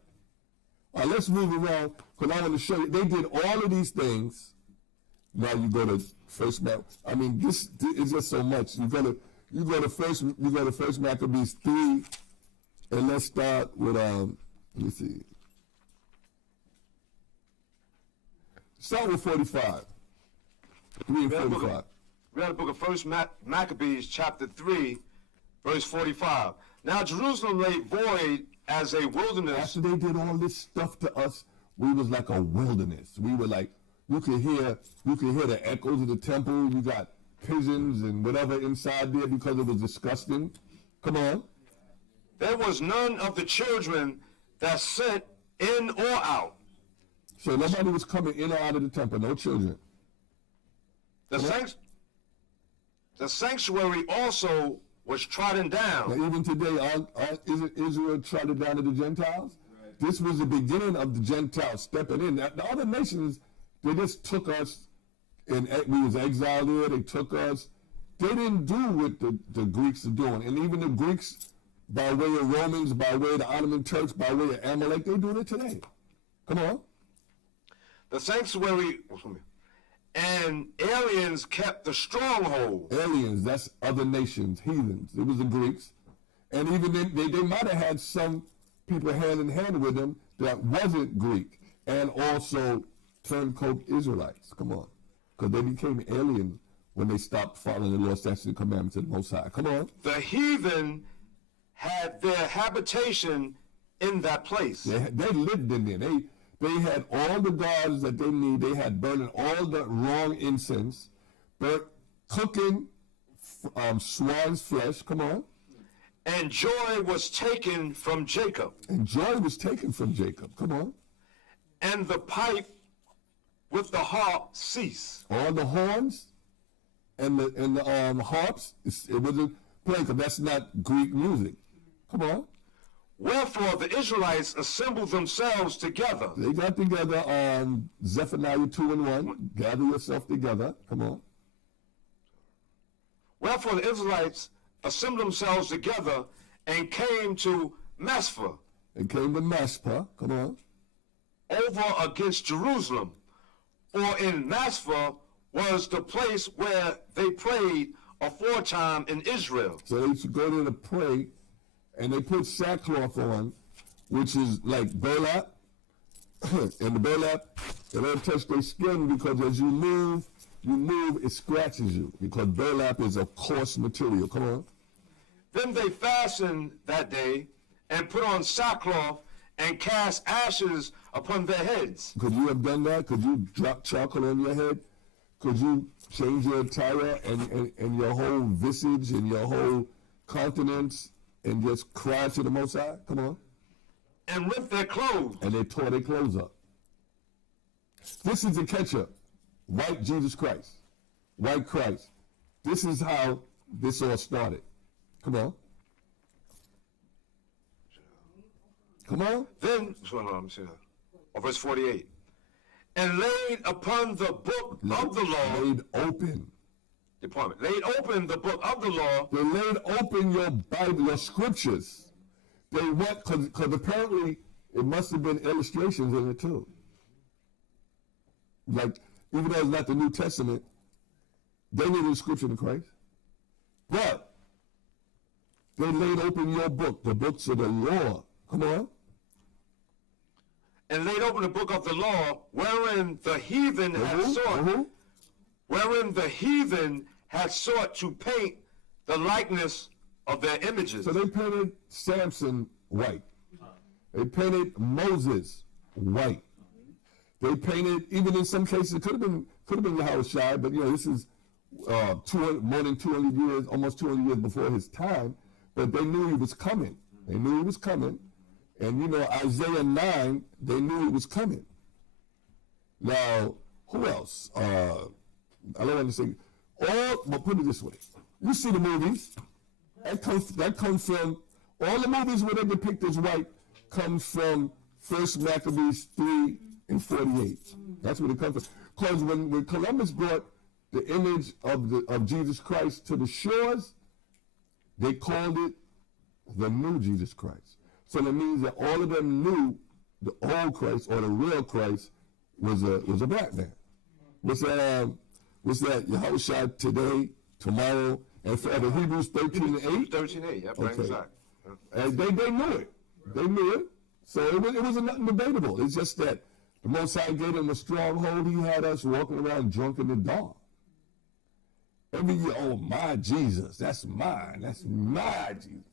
All right, let's move around, because I want to show you, they did all of these things. Now you go to First I mean, this is just so much. You go to First Maccabees 3, and let's start with let me see. Start with 45. 3 and 45. We have the book of First Maccabees, chapter 3, verse 45. Now Jerusalem lay void as a wilderness. After they did all this stuff to us, we was like a wilderness. We were like, you could hear the echoes of the temple. You got pigeons and whatever inside there because it was disgusting. Come on. There was none of the children that sent in or out. So nobody was coming in or out of the temple, no children. The sanctuary also was trodden down. Now, even today, isn't Israel trodden down to the Gentiles? Right. This was the beginning of the Gentiles stepping in. The other nations, they just took us, and we was exiled there. They took us. They didn't do what the Greeks are doing. And even the Greeks, by way of Romans, by way of the Ottoman Turks, by way of Amalek, they do it today. Come on. The sanctuary, and aliens kept the stronghold. Aliens, that's other nations, heathens. It was the Greeks. And even then, they might have had some people hand in hand with them that wasn't Greek, and also turncoat Israelites. Come on. Because they became alien when they stopped following the law, statutes, and commandments of the Most High. Come on. The heathen had their habitation in that place. They lived in there. They had all the gods that they need. They had burning all the wrong incense, cooking swine's flesh. Come on. And joy was taken from Jacob. And joy was taken from Jacob. Come on. And the pipe with the harp ceased. All the horns and the harps, it wasn't playing, because that's not Greek music. Come on. Wherefore the Israelites assembled themselves together. They got together on Zephaniah 2:1. Gather yourself together. Come on. Wherefore the Israelites assembled themselves together and came to Maspha. They came to Maspha. Come on. Over against Jerusalem. For in Maspha was the place where they prayed aforetime in Israel. So they used to go there to pray, and they put sackcloth on, which is like burlap. And the burlap, they don't touch their skin, because as you move, it scratches you, because burlap is a coarse material. Come on. Then they fastened that day and put on sackcloth and cast ashes upon their heads. Could you have done that? Could you drop charcoal on your head? Could you change your attire and your whole visage and your whole countenance and just cry to the Most High? Come on. And rent their clothes. And they tore their clothes up. This is the catch-up. White Jesus Christ. White Christ. This is how this all started. Come on. Come on. Then, let me see that. Verse 48. And laid upon the book of the law. Laid open. Department. Laid open the book of the law. They laid open your Bible, your scriptures. They went, because apparently it must have been illustrations in it too. Like, even though it's not the New Testament, they needed a scripture in Christ. But they laid open your book, the books of the law. Come on. And laid open the book of the law, wherein the heathen had sought, wherein the heathen had sought to paint the likeness of their images. So they painted Samson white. They painted Moses white. They painted, even in some cases, it could have been Yahushua, but this is more than 200 years, almost 200 years before his time, but they knew he was coming. They knew he was coming. And you know, Isaiah 9, they knew he was coming. Now, who else? I don't want to say, but put it this way. You see the movies, that comes from, all the movies where they depict as white comes from 1 Maccabees 3 and 48. That's where it comes from. Because when Columbus brought the image of Jesus Christ to the shores, they called it the new Jesus Christ. So that means that all of them knew the old Christ or the real Christ was a black man. What's that Yahushua today, tomorrow, and forever? Hebrews 13:8? 13:8, yep, right, Okay. exactly. And they knew it. They knew it. So it wasn't nothing debatable. It's just that the Most High gave him a stronghold. He had us walking around drunk in the dark. Every year, oh, my Jesus, that's mine. That's my Jesus.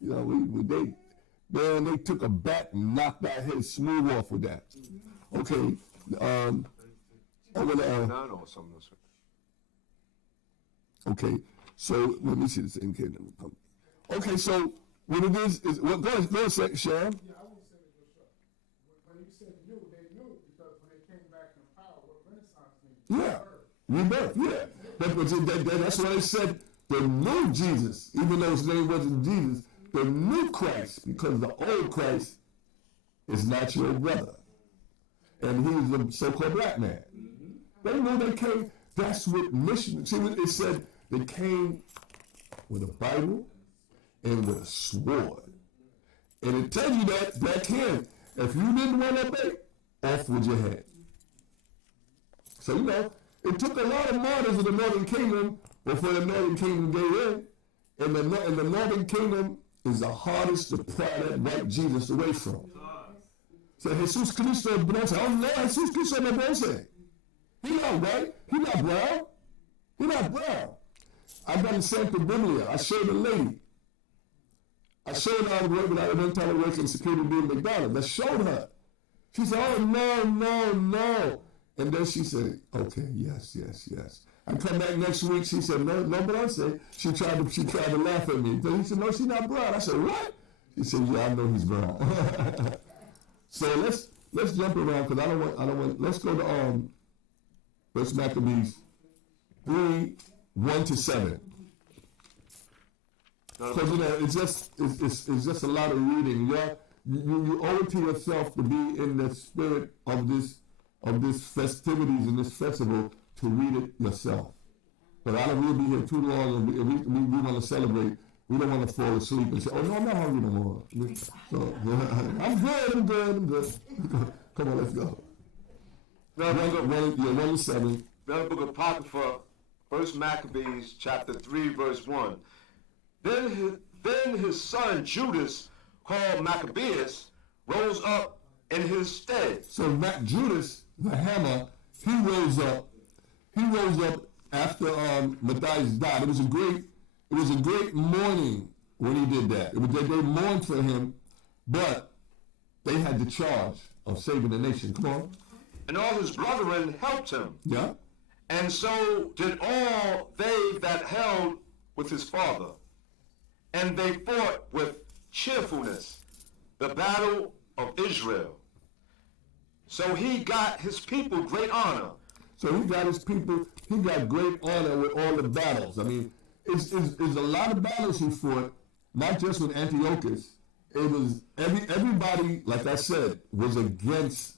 You know, they took a bat and knocked our heads smooth off with that. Okay. I'm gonna, No, no, something else. okay, so let me see this in here. Okay, so what it is well, go ahead, Sharon. Yeah, I want to say this real short. When you said knew, they knew because when they came back in power, what Renaissance means? Yeah, rebirth, yeah. That's why they said the new Jesus, even though his name wasn't Jesus, the new Christ, because the old Christ is not your brother. And he's a so-called black man. They knew they came, that's what mission, see what it said, they came with a Bible and with a sword. And it tells you that back here, if you didn't want to obey, off with your head. So, you know, it took a lot of martyrs in the Northern Kingdom before the Northern Kingdom gave in. And the Northern Kingdom is the hardest to pry that white Jesus away from. So Jesus Cristo bronze. Oh no, Jesus Cristo no bronze. He not white. He not brown. He not brown. I got in Santa Biblia. I showed a lady. I showed her when I one time I worked in security doing McDonald's. I showed her. She said, "Oh no." And then she said, "Okay, yes." I come back next week. She said, "No, but I said." She tried to laugh at me. Then he said, "No, she's not brown." I said, "What?" He said, "Yeah, I know he's brown." So let's jump around because I don't want. Let's go to 1 Maccabees 3:1-7. Because you know it's just a lot of reading. You owe it to yourself to be in the spirit of this festivities and this festival to read it yourself. But I don't will be here too long, and we want to celebrate. We don't want to fall asleep and say, "Oh no, I'm not hungry no more." So I'm good. Come on, let's go. 1-7. Another book of Apocrypha, 1 Maccabees chapter 3, verse 1. Then his son Judas, called Maccabeus, rose up in his stead. So Judas, the hammer, he rose up after Matthias died. It was a great mourning when he did that. They mourned for him, but they had the charge of saving the nation. Come on. And all his brethren helped him. Yeah. And so did all they that held with his father. And they fought with cheerfulness the battle of Israel. So he got his people great honor. So he got his people, he got great honor with all the battles. I mean, it's a lot of battles he fought, not just with Antiochus. It was everybody, like I said, was against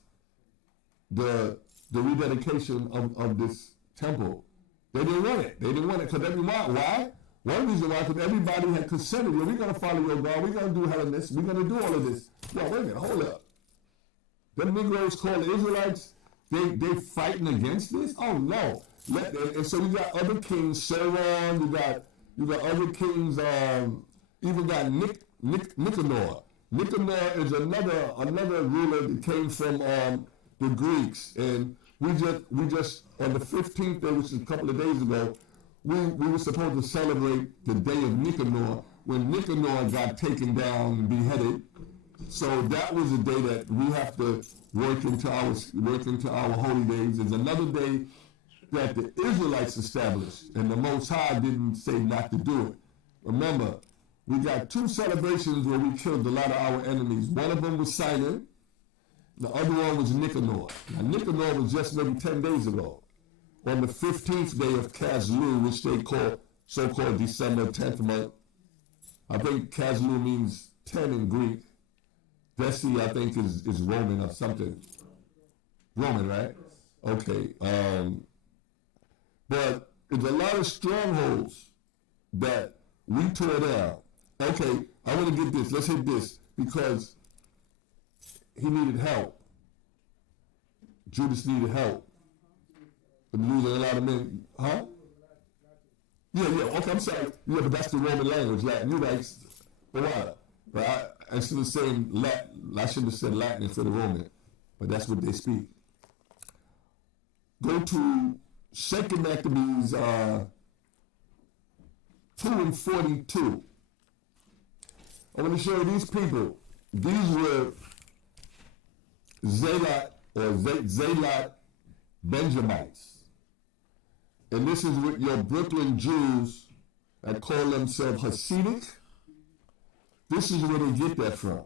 the rededication of this temple. They didn't want it. Because why? One reason why, because everybody had consented. Well, we're going to follow your God. We're going to do Hellenes. We're going to do all of this. Yo, wait a minute. Hold up. Them Negroes called the Israelites, they fighting against this? Oh, no. And so we got other kings, Sarah, you got other kings, even got Nicanor. Nicanor is another ruler that came from the Greeks. And we just on the 15th day, which is a couple of days ago, we were supposed to celebrate the day of Nicanor when Nicanor got taken down and beheaded. So that was a day that we have to work into our holy days. There's another day that the Israelites established, and the Most High didn't say not to do it. Remember, we got 2 celebrations where we killed a lot of our enemies. One of them was Sinai, the other one was Nicanor. Now, Nicanor was just maybe 10 days ago, on the 15th day of Caslu, which they call so-called December 10th month. I think Caslu means 10 in Greek. Desi, I think, is Roman or something. Roman, right? Okay. But there's a lot of strongholds that we tore down. Okay, I want to get this. Let's hit this because he needed help. Judas needed help. But losing a lot of men, huh? Yeah. Okay, I'm sorry. Yeah, but that's the Roman language, Latin. You're right. But instead of saying Latin, I should have said Latin instead of Roman. But that's what they speak. Go to 2 Maccabees 2:42. I want to show you these people. These were Zaylat Benjamites. And this is what your Brooklyn Jews that call themselves Hasidic. This is where they get that from.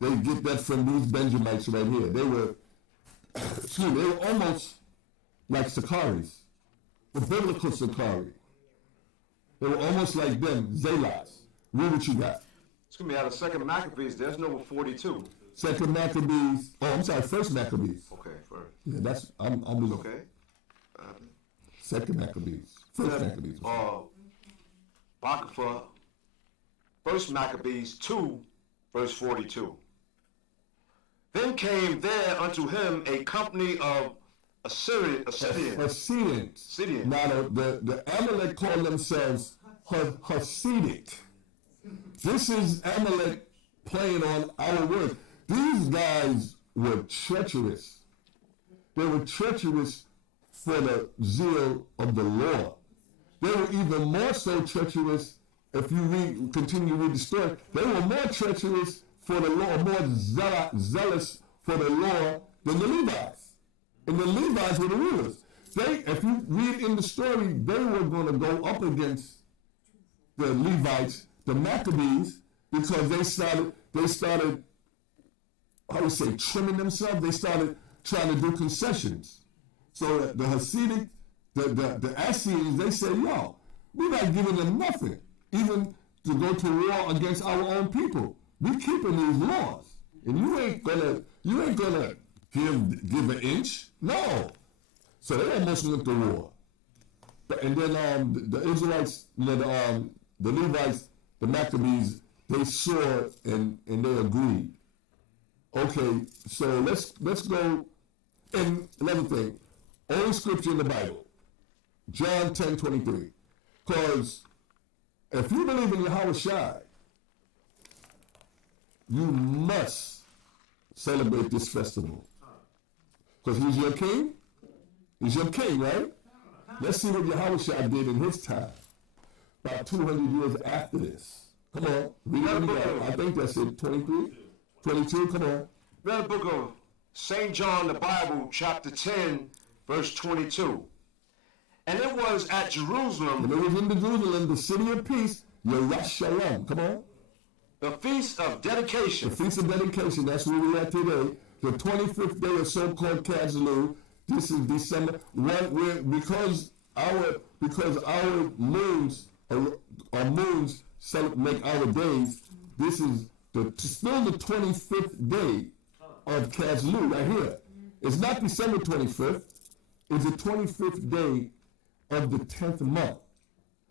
They get that from these Benjamites right here. They were, they were almost like Sakaris, the biblical Sakari. They were almost like them, Zaylas. Read what you got. It's going to be out of 2 Maccabees. There's no 42. 2 Maccabees. Oh, I'm sorry, 1 Maccabees. Okay, first. Yeah, that's I'm Okay. 2 Maccabees. 1 Maccabees. Apocrypha, 1 Maccabees 2, verse 42. Then came there unto him a company of Assyrians. Now the Amalek call themselves Hasidic. This is Amalek playing on our word. These guys were treacherous. They were treacherous for the zeal of the Lord. They were even more so treacherous, if you continue to read the story, they were more treacherous for the law, more zealous for the law than the Levites. And the Levites were the rulers. If you read in the story, they were going to go up against the Levites, the Maccabees, because they started, how do you say, trimming themselves. They started trying to do concessions. So the Hasidic, the Assyrians, they said, yo, we're not giving them nothing, even to go to war against our own people. We're keeping these laws. And you ain't gonna give an inch. No. So they almost went to war. And then the Israelites, the Levites, the Maccabees, they saw it and they agreed. Okay, so let's go. And another thing, only scripture in the Bible, John 10:23. Because if you believe in Yahweh Shai, you must celebrate this festival. Because he's your king. He's your king, right? Let's see what Yahweh Shai did in his time. About 200 years after this. Come on, read it. I think that's it. 23, 22, come on. Read the book of St. John, the Bible, chapter 10, verse 22. And it was at Jerusalem. And it was in Jerusalem, the city of peace, Yerushalayim. Come on. The Feast of Dedication. The Feast of Dedication, that's where we're at today. The 25th day of so-called Caslu. This is December. Because our moons make our days. This is still the 25th day of Caslu right here. It's not December 25th. It's the 25th day of the 10th month.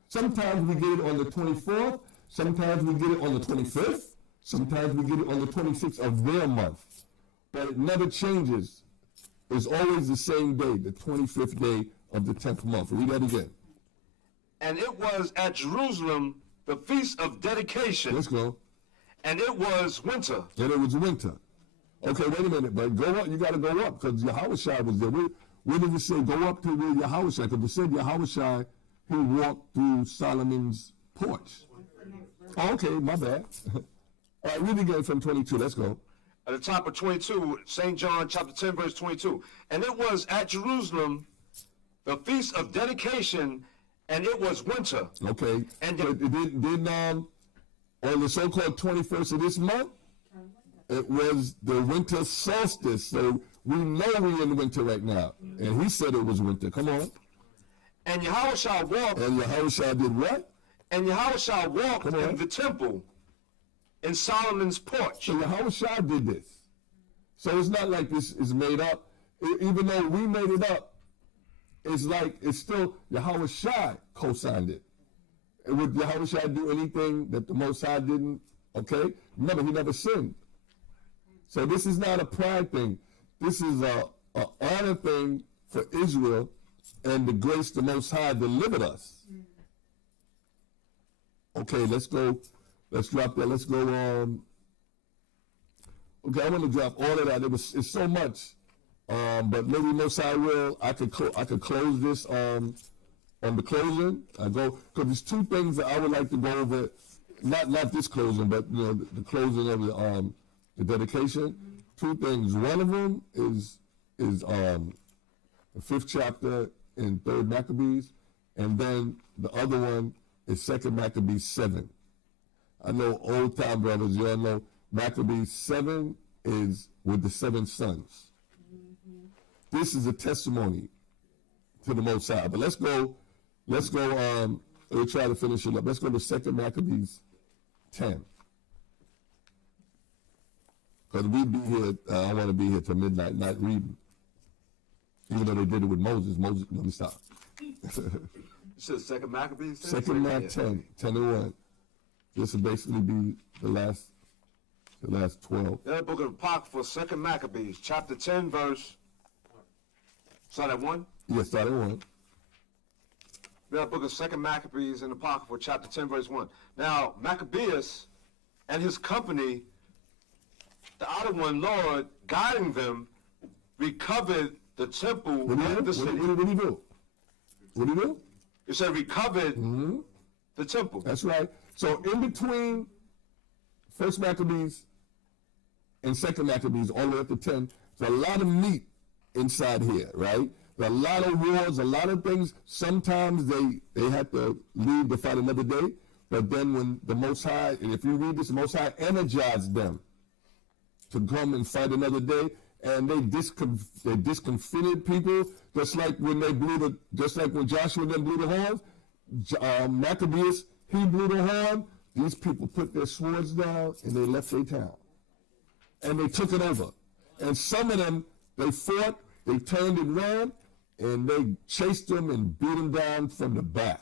Sometimes we get it on the 24th. Sometimes we get it on the 25th. Sometimes we get it on the 26th of their month. But it never changes. It's always the same day, the 25th day of the 10th month. Read that again. And it was at Jerusalem, the Feast of Dedication. Let's go. And it was winter. And it was winter. Okay, wait a minute, but go up. You got to go up because Yahweh Shai was there. Where did it say go up to where Yahweh Shai? Because it said Yahweh Shai, he walked through Solomon's porch. Oh, okay, my bad. All right, read again from 22. Let's go. At the top of 22, St. John chapter 10, verse 22. And it was at Jerusalem, the feast of dedication, and it was winter. Okay. And but didn't on the so-called 21st of this month, it was the winter solstice. So we know we're in winter right now. And he said it was winter. Come on. And Yahushua walked. And Yahushua did what? And Yahushua walked Come on. in the temple in Solomon's porch. So Yahushua did this. So it's not like this is made up. Even though we made it up, it's like it's still Yahushua co-signed it. And would Yahushua do anything that the Most High didn't? Okay? Remember, he never sinned. So this is not a pride thing. This is a honor thing for Israel and the grace the Most High delivered us. Okay, let's go. Let's drop that. Let's go okay, I want to drop all of that. It's so much. But maybe Most High will. I could close this on the closing. I go because there's two things that I would like to go over. Not this closing, but you know the closing of the dedication. Two things. One of them is the 5th chapter in 3rd Maccabees, and then the other one is 2nd Maccabees 7. I know old time brothers, you all know Maccabees 7 is with the 7 sons. This is a testimony to the Most High. But let's go, we'll try to finish it up. Let's go to 2nd Maccabees 10. Because we'd be here, I want to be here till midnight, not reading. Even though they did it with Moses. Moses, let me stop. You said 2nd Maccabees? 2nd Mac 10, 10 and 1. This will basically be the last 12. Then the book of Apocrypha, 2nd Maccabees, chapter 10, verse. Start at 1? Yes, start at 1. Then the book of 2nd Maccabees in Apocrypha, chapter 10, verse 1. Now, Maccabeus and his company, the outer one Lord, guiding them, recovered the temple What do you and do? the city. What do you do? What do you do? It said recovered the temple. That's right. So in between 1st Maccabees and 2nd Maccabees, all the way up to 10, there's a lot of meat inside here, right? There are a lot of wars, a lot of things. Sometimes they had to leave to fight another day, but then when the Most High, and if you read this, the Most High energized them to come and fight another day, and they discomfited people, just like when Joshua and them blew the horns. Maccabeus, he blew the horn. These people put their swords down and they left their town, and they took it over. And some of them, they fought, they turned and ran, and they chased them and beat them down from the back.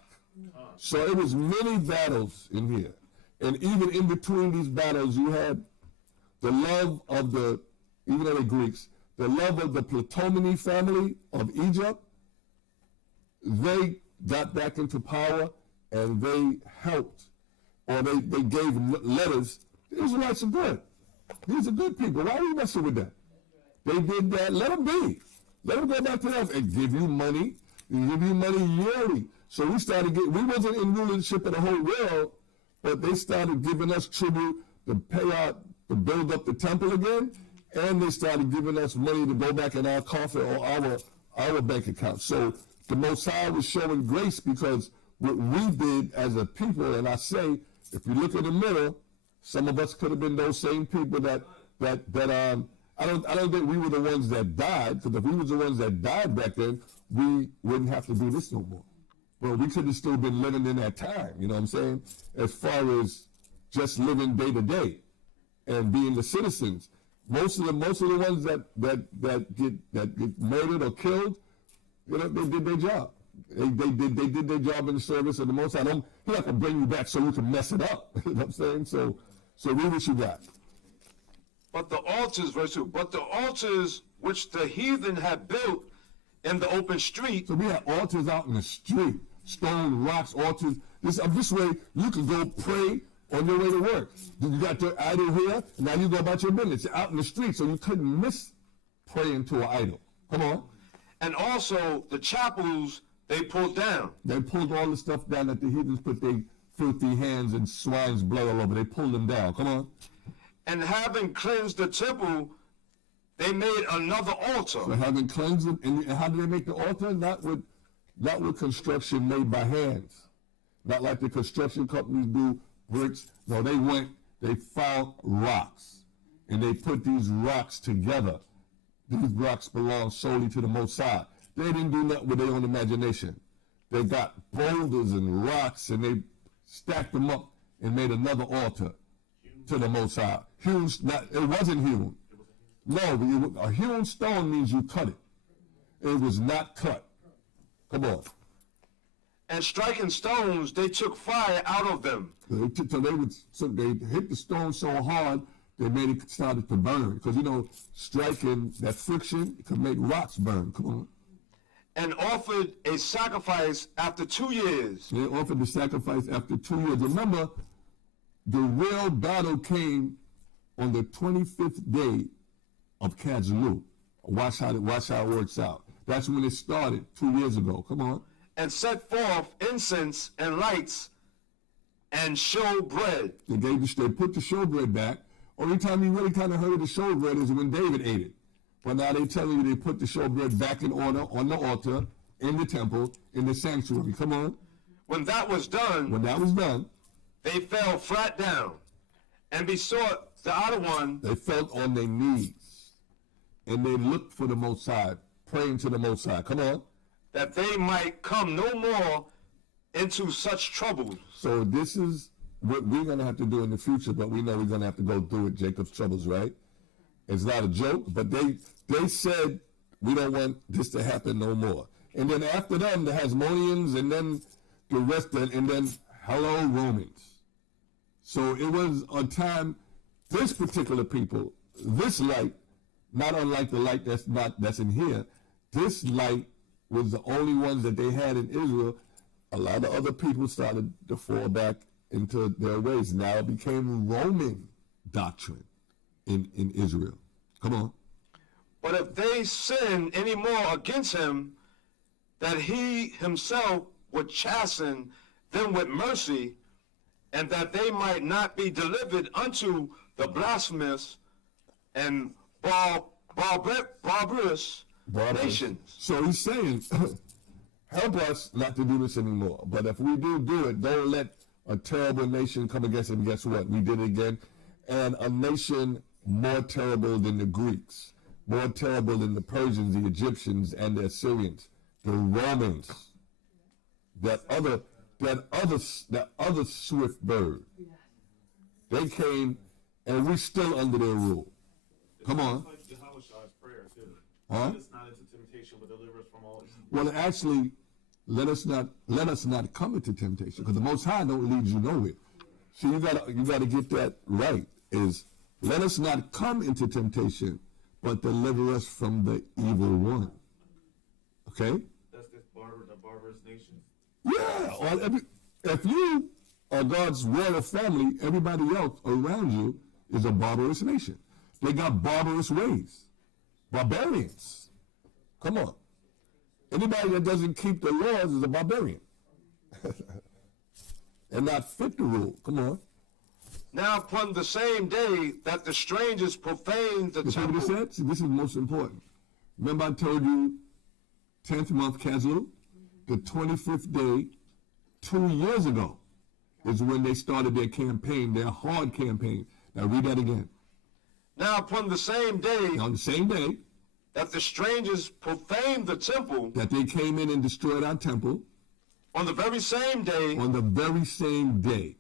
So it was many battles in here, and even in between these battles, you had the love of even though the Greeks, the love of the Ptolemy family of Egypt. They got back into power, and they helped, or they gave letters. The Israelites are good. These are good people. Why are you messing with that? They did that. Let them be. Let them go back to them and give you money. Give you money yearly. So we wasn't in rulership of the whole world, but they started giving us tribute to pay out, to build up the temple again, and they started giving us money to go back in our coffin or our bank account. So the Most High was showing grace because what we did as a people, and I say, if you look in the mirror, some of us could have been those same people that I don't think we were the ones that died, because if we was the ones that died back then, we wouldn't have to do this no more. But we could have still been living in that time, you know what I'm saying? As far as just living day to day and being the citizens. Most of the ones that get murdered or killed, you know, they did their job. They did their job in the service of the Most High. He's not gonna bring you back so you can mess it up. You know what I'm saying? So read what you got. But the altars, verse 2, but the altars which the heathen had built in the open street. So we had altars out in the street, stone, rocks, altars. This way you can go pray on your way to work. You got your idol here, and now you go about your business. You're out in the street, so you couldn't miss praying to an idol. Come on. And also the chapels they pulled down. They pulled all the stuff down that the heathens put their filthy hands and swine's blood all over. They pulled them down. Come on. And having cleansed the temple, they made another altar. So having cleansed it, and how did they make the altar? Not with not with construction made by hands. Not like the construction companies do bricks. No, they found rocks. And they put these rocks together. These rocks belong solely to the Most High. They didn't do nothing with their own imagination. They got boulders and rocks and they stacked them up and made another altar to the Most High. It wasn't hewn. No, a hewn stone means you cut it. It was not cut. Come on. And striking stones, they took fire out of them. So they hit the stone so hard, they made it started to burn. Because, striking, that friction, could make rocks burn. Come on. And offered a sacrifice after 2 years. They offered the sacrifice after 2 years. Remember, the real battle came on the 25th day of Kazlu. Watch how it works out. That's when it started 2 years ago. Come on. And set forth incense and lights and showbread. They put the showbread back. Only time you really kind of heard of the showbread is when David ate it. But now they telling you they put the showbread back in order on the altar, in the temple, in the sanctuary. Come on. When that was done, they fell flat down and besought the outer one. They fell on their knees and they looked for the Most High, praying to the Most High. Come on. That they might come no more into such troubles. So this is what we're going to have to do in the future, but we know we're going to have to go through it, Jacob's troubles, right? It's not a joke, but they said we don't want this to happen no more. And then after them, the Hasmoneans, and then the rest, and then hello, Romans. So it was a time, this particular people, this light, not unlike the light that's in here, this light was the only ones that they had in Israel. A lot of other people started to fall back into their ways. Now it became Roman doctrine in Israel. Come on. But if they sin any more against him, that he himself would chasten them with mercy, and that they might not be delivered unto the blasphemous and barbarous nations. So he's saying, help us not to do this anymore. But if we do it, don't let a terrible nation come against it. And guess what? We did it again. And a nation more terrible than the Greeks, more terrible than the Persians, the Egyptians, and the Assyrians, the Romans, that other swift bird. They came, and we still under their rule. Come on. Huh? Let us not into temptation, but deliver us from all evil. Well, actually, let us not come into temptation, because the Most High don't lead you nowhere. See, you gotta get that right. Is let us not come into temptation, but deliver us from the evil one. Okay? That's the barbarous nation. Yeah. Well, if you are God's royal family, everybody else around you is a barbarous nation. They got barbarous ways. Barbarians. Come on. Anybody that doesn't keep the laws is a barbarian. And not fit the rule. Come on. Now upon the same day that the strangers profaned the You see what he temple. said? See, this is most important. Remember I told you 10th month Kazlu? The 25th day, 2 years ago, is when they started their campaign, their hard campaign. Now read that again. Now upon the same day On the same day that the strangers profaned the temple, that they came in and destroyed our temple, on the very same day, on the very same day,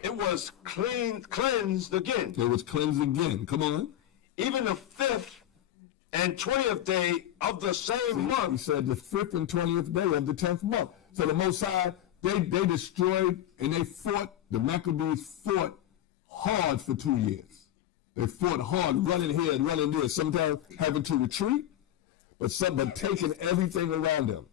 it was cleansed again. it was cleansed again. Come on. Even the 5th and 20th day of the same He month. said the 5th and 20th day of the 10th month. So the Most High, they destroyed and they fought, the Maccabees fought hard for 2 years. They fought hard, running here and running there, sometimes having to retreat, but taking everything around them,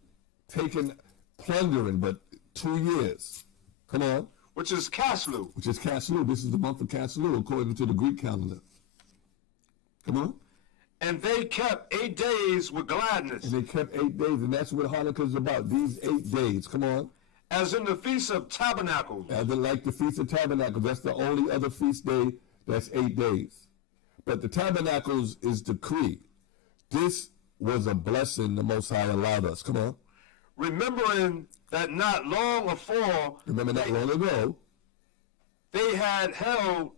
plundering, but 2 years. Come on. Which is Caslu. Which is Kazlu. This is the month of Kazlu, according to the Greek calendar. Come on. And they kept 8 days with gladness, And they kept 8 days, and that's what Hanukkah is about, these 8 days. Come on. as in the Feast of Tabernacles. As in like the Feast of Tabernacles, that's the only other feast day that's 8 days. But the Tabernacles is decreed. This was a blessing the Most High allowed us. Come on. remembering that not long afore Remember not long ago, they had held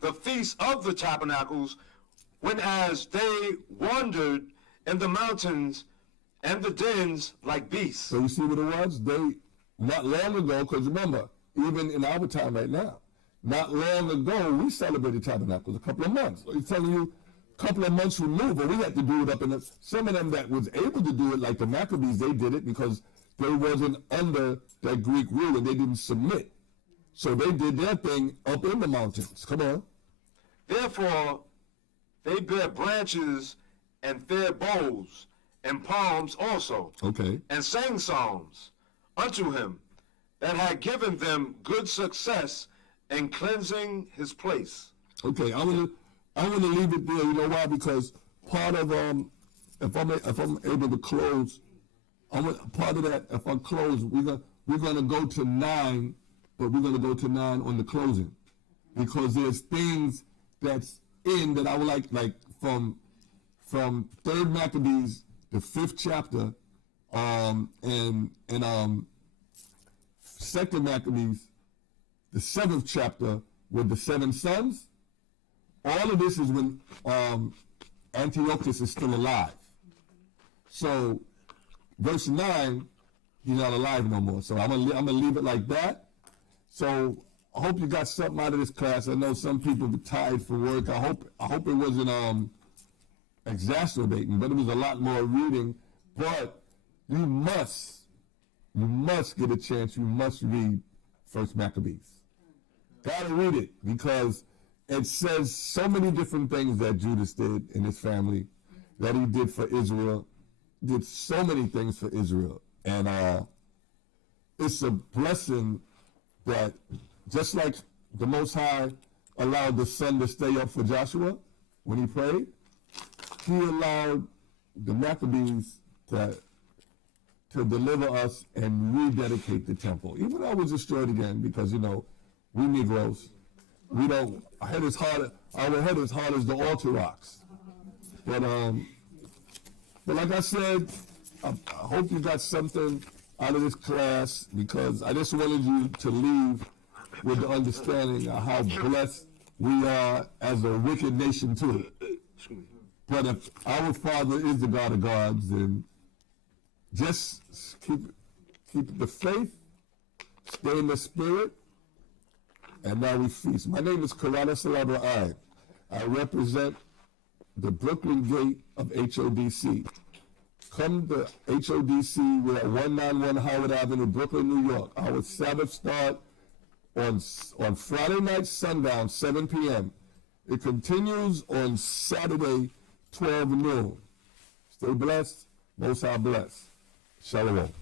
the Feast of the Tabernacles, when as they wandered in the mountains and the dens like beasts. so you see what it was? They, not long ago, because remember, even in our time right now, not long ago, we celebrated Tabernacles, a couple of months. He's telling you, a couple of months removed, but we had to do it up in the, some of them that was able to do it, like the Maccabees, they did it because they wasn't under that Greek rule and they didn't submit. So they did their thing up in the mountains. Come on. Therefore, they bare branches and fair boughs and palms also, Okay. and sang psalms unto him that had given them good success in cleansing his place. Okay, I want to leave it there. You know why? Because part of if I'm able to close, part of that. If I close, we're gonna go to 9, but we're gonna go to 9 on the closing, because there's things that's in that I would like from 3rd Maccabees, the 5th chapter, and 2nd Maccabees, the 7th chapter with the 7 sons. All of this is when Antiochus is still alive. So verse 9, he's not alive no more. So I'm gonna leave it like that. So I hope you got something out of this class. I know some people were tired from work. I hope it wasn't exacerbating, but it was a lot more reading. But you must get a chance. You must read 1st Maccabees. Gotta read it, because it says so many different things that Judas did in his family, that he did for Israel, did so many things for Israel. And it's a blessing that just like the Most High allowed the sun to stay up for Joshua when he prayed, he allowed the Maccabees to deliver us and rededicate the temple. Even though it was destroyed again, because, you know, we Negroes, we don't, our head is hard as the altar rocks. But like I said, I hope you got something out of this class, because I just wanted you to leave with the understanding of how blessed we are as a wicked nation too. But if our Father is the God of gods, then just keep the faith, stay in the spirit, and now we feast. My name is CHANNAKAH-Re-Dedication. I represent the Brooklyn gate of HODC. Come to HODC. We're at 191 Howard Avenue, Brooklyn, New York. Our Sabbath start on Friday night, sundown, 7 p.m. It continues on Saturday, 12 noon. Stay blessed. Most High bless. Shalom.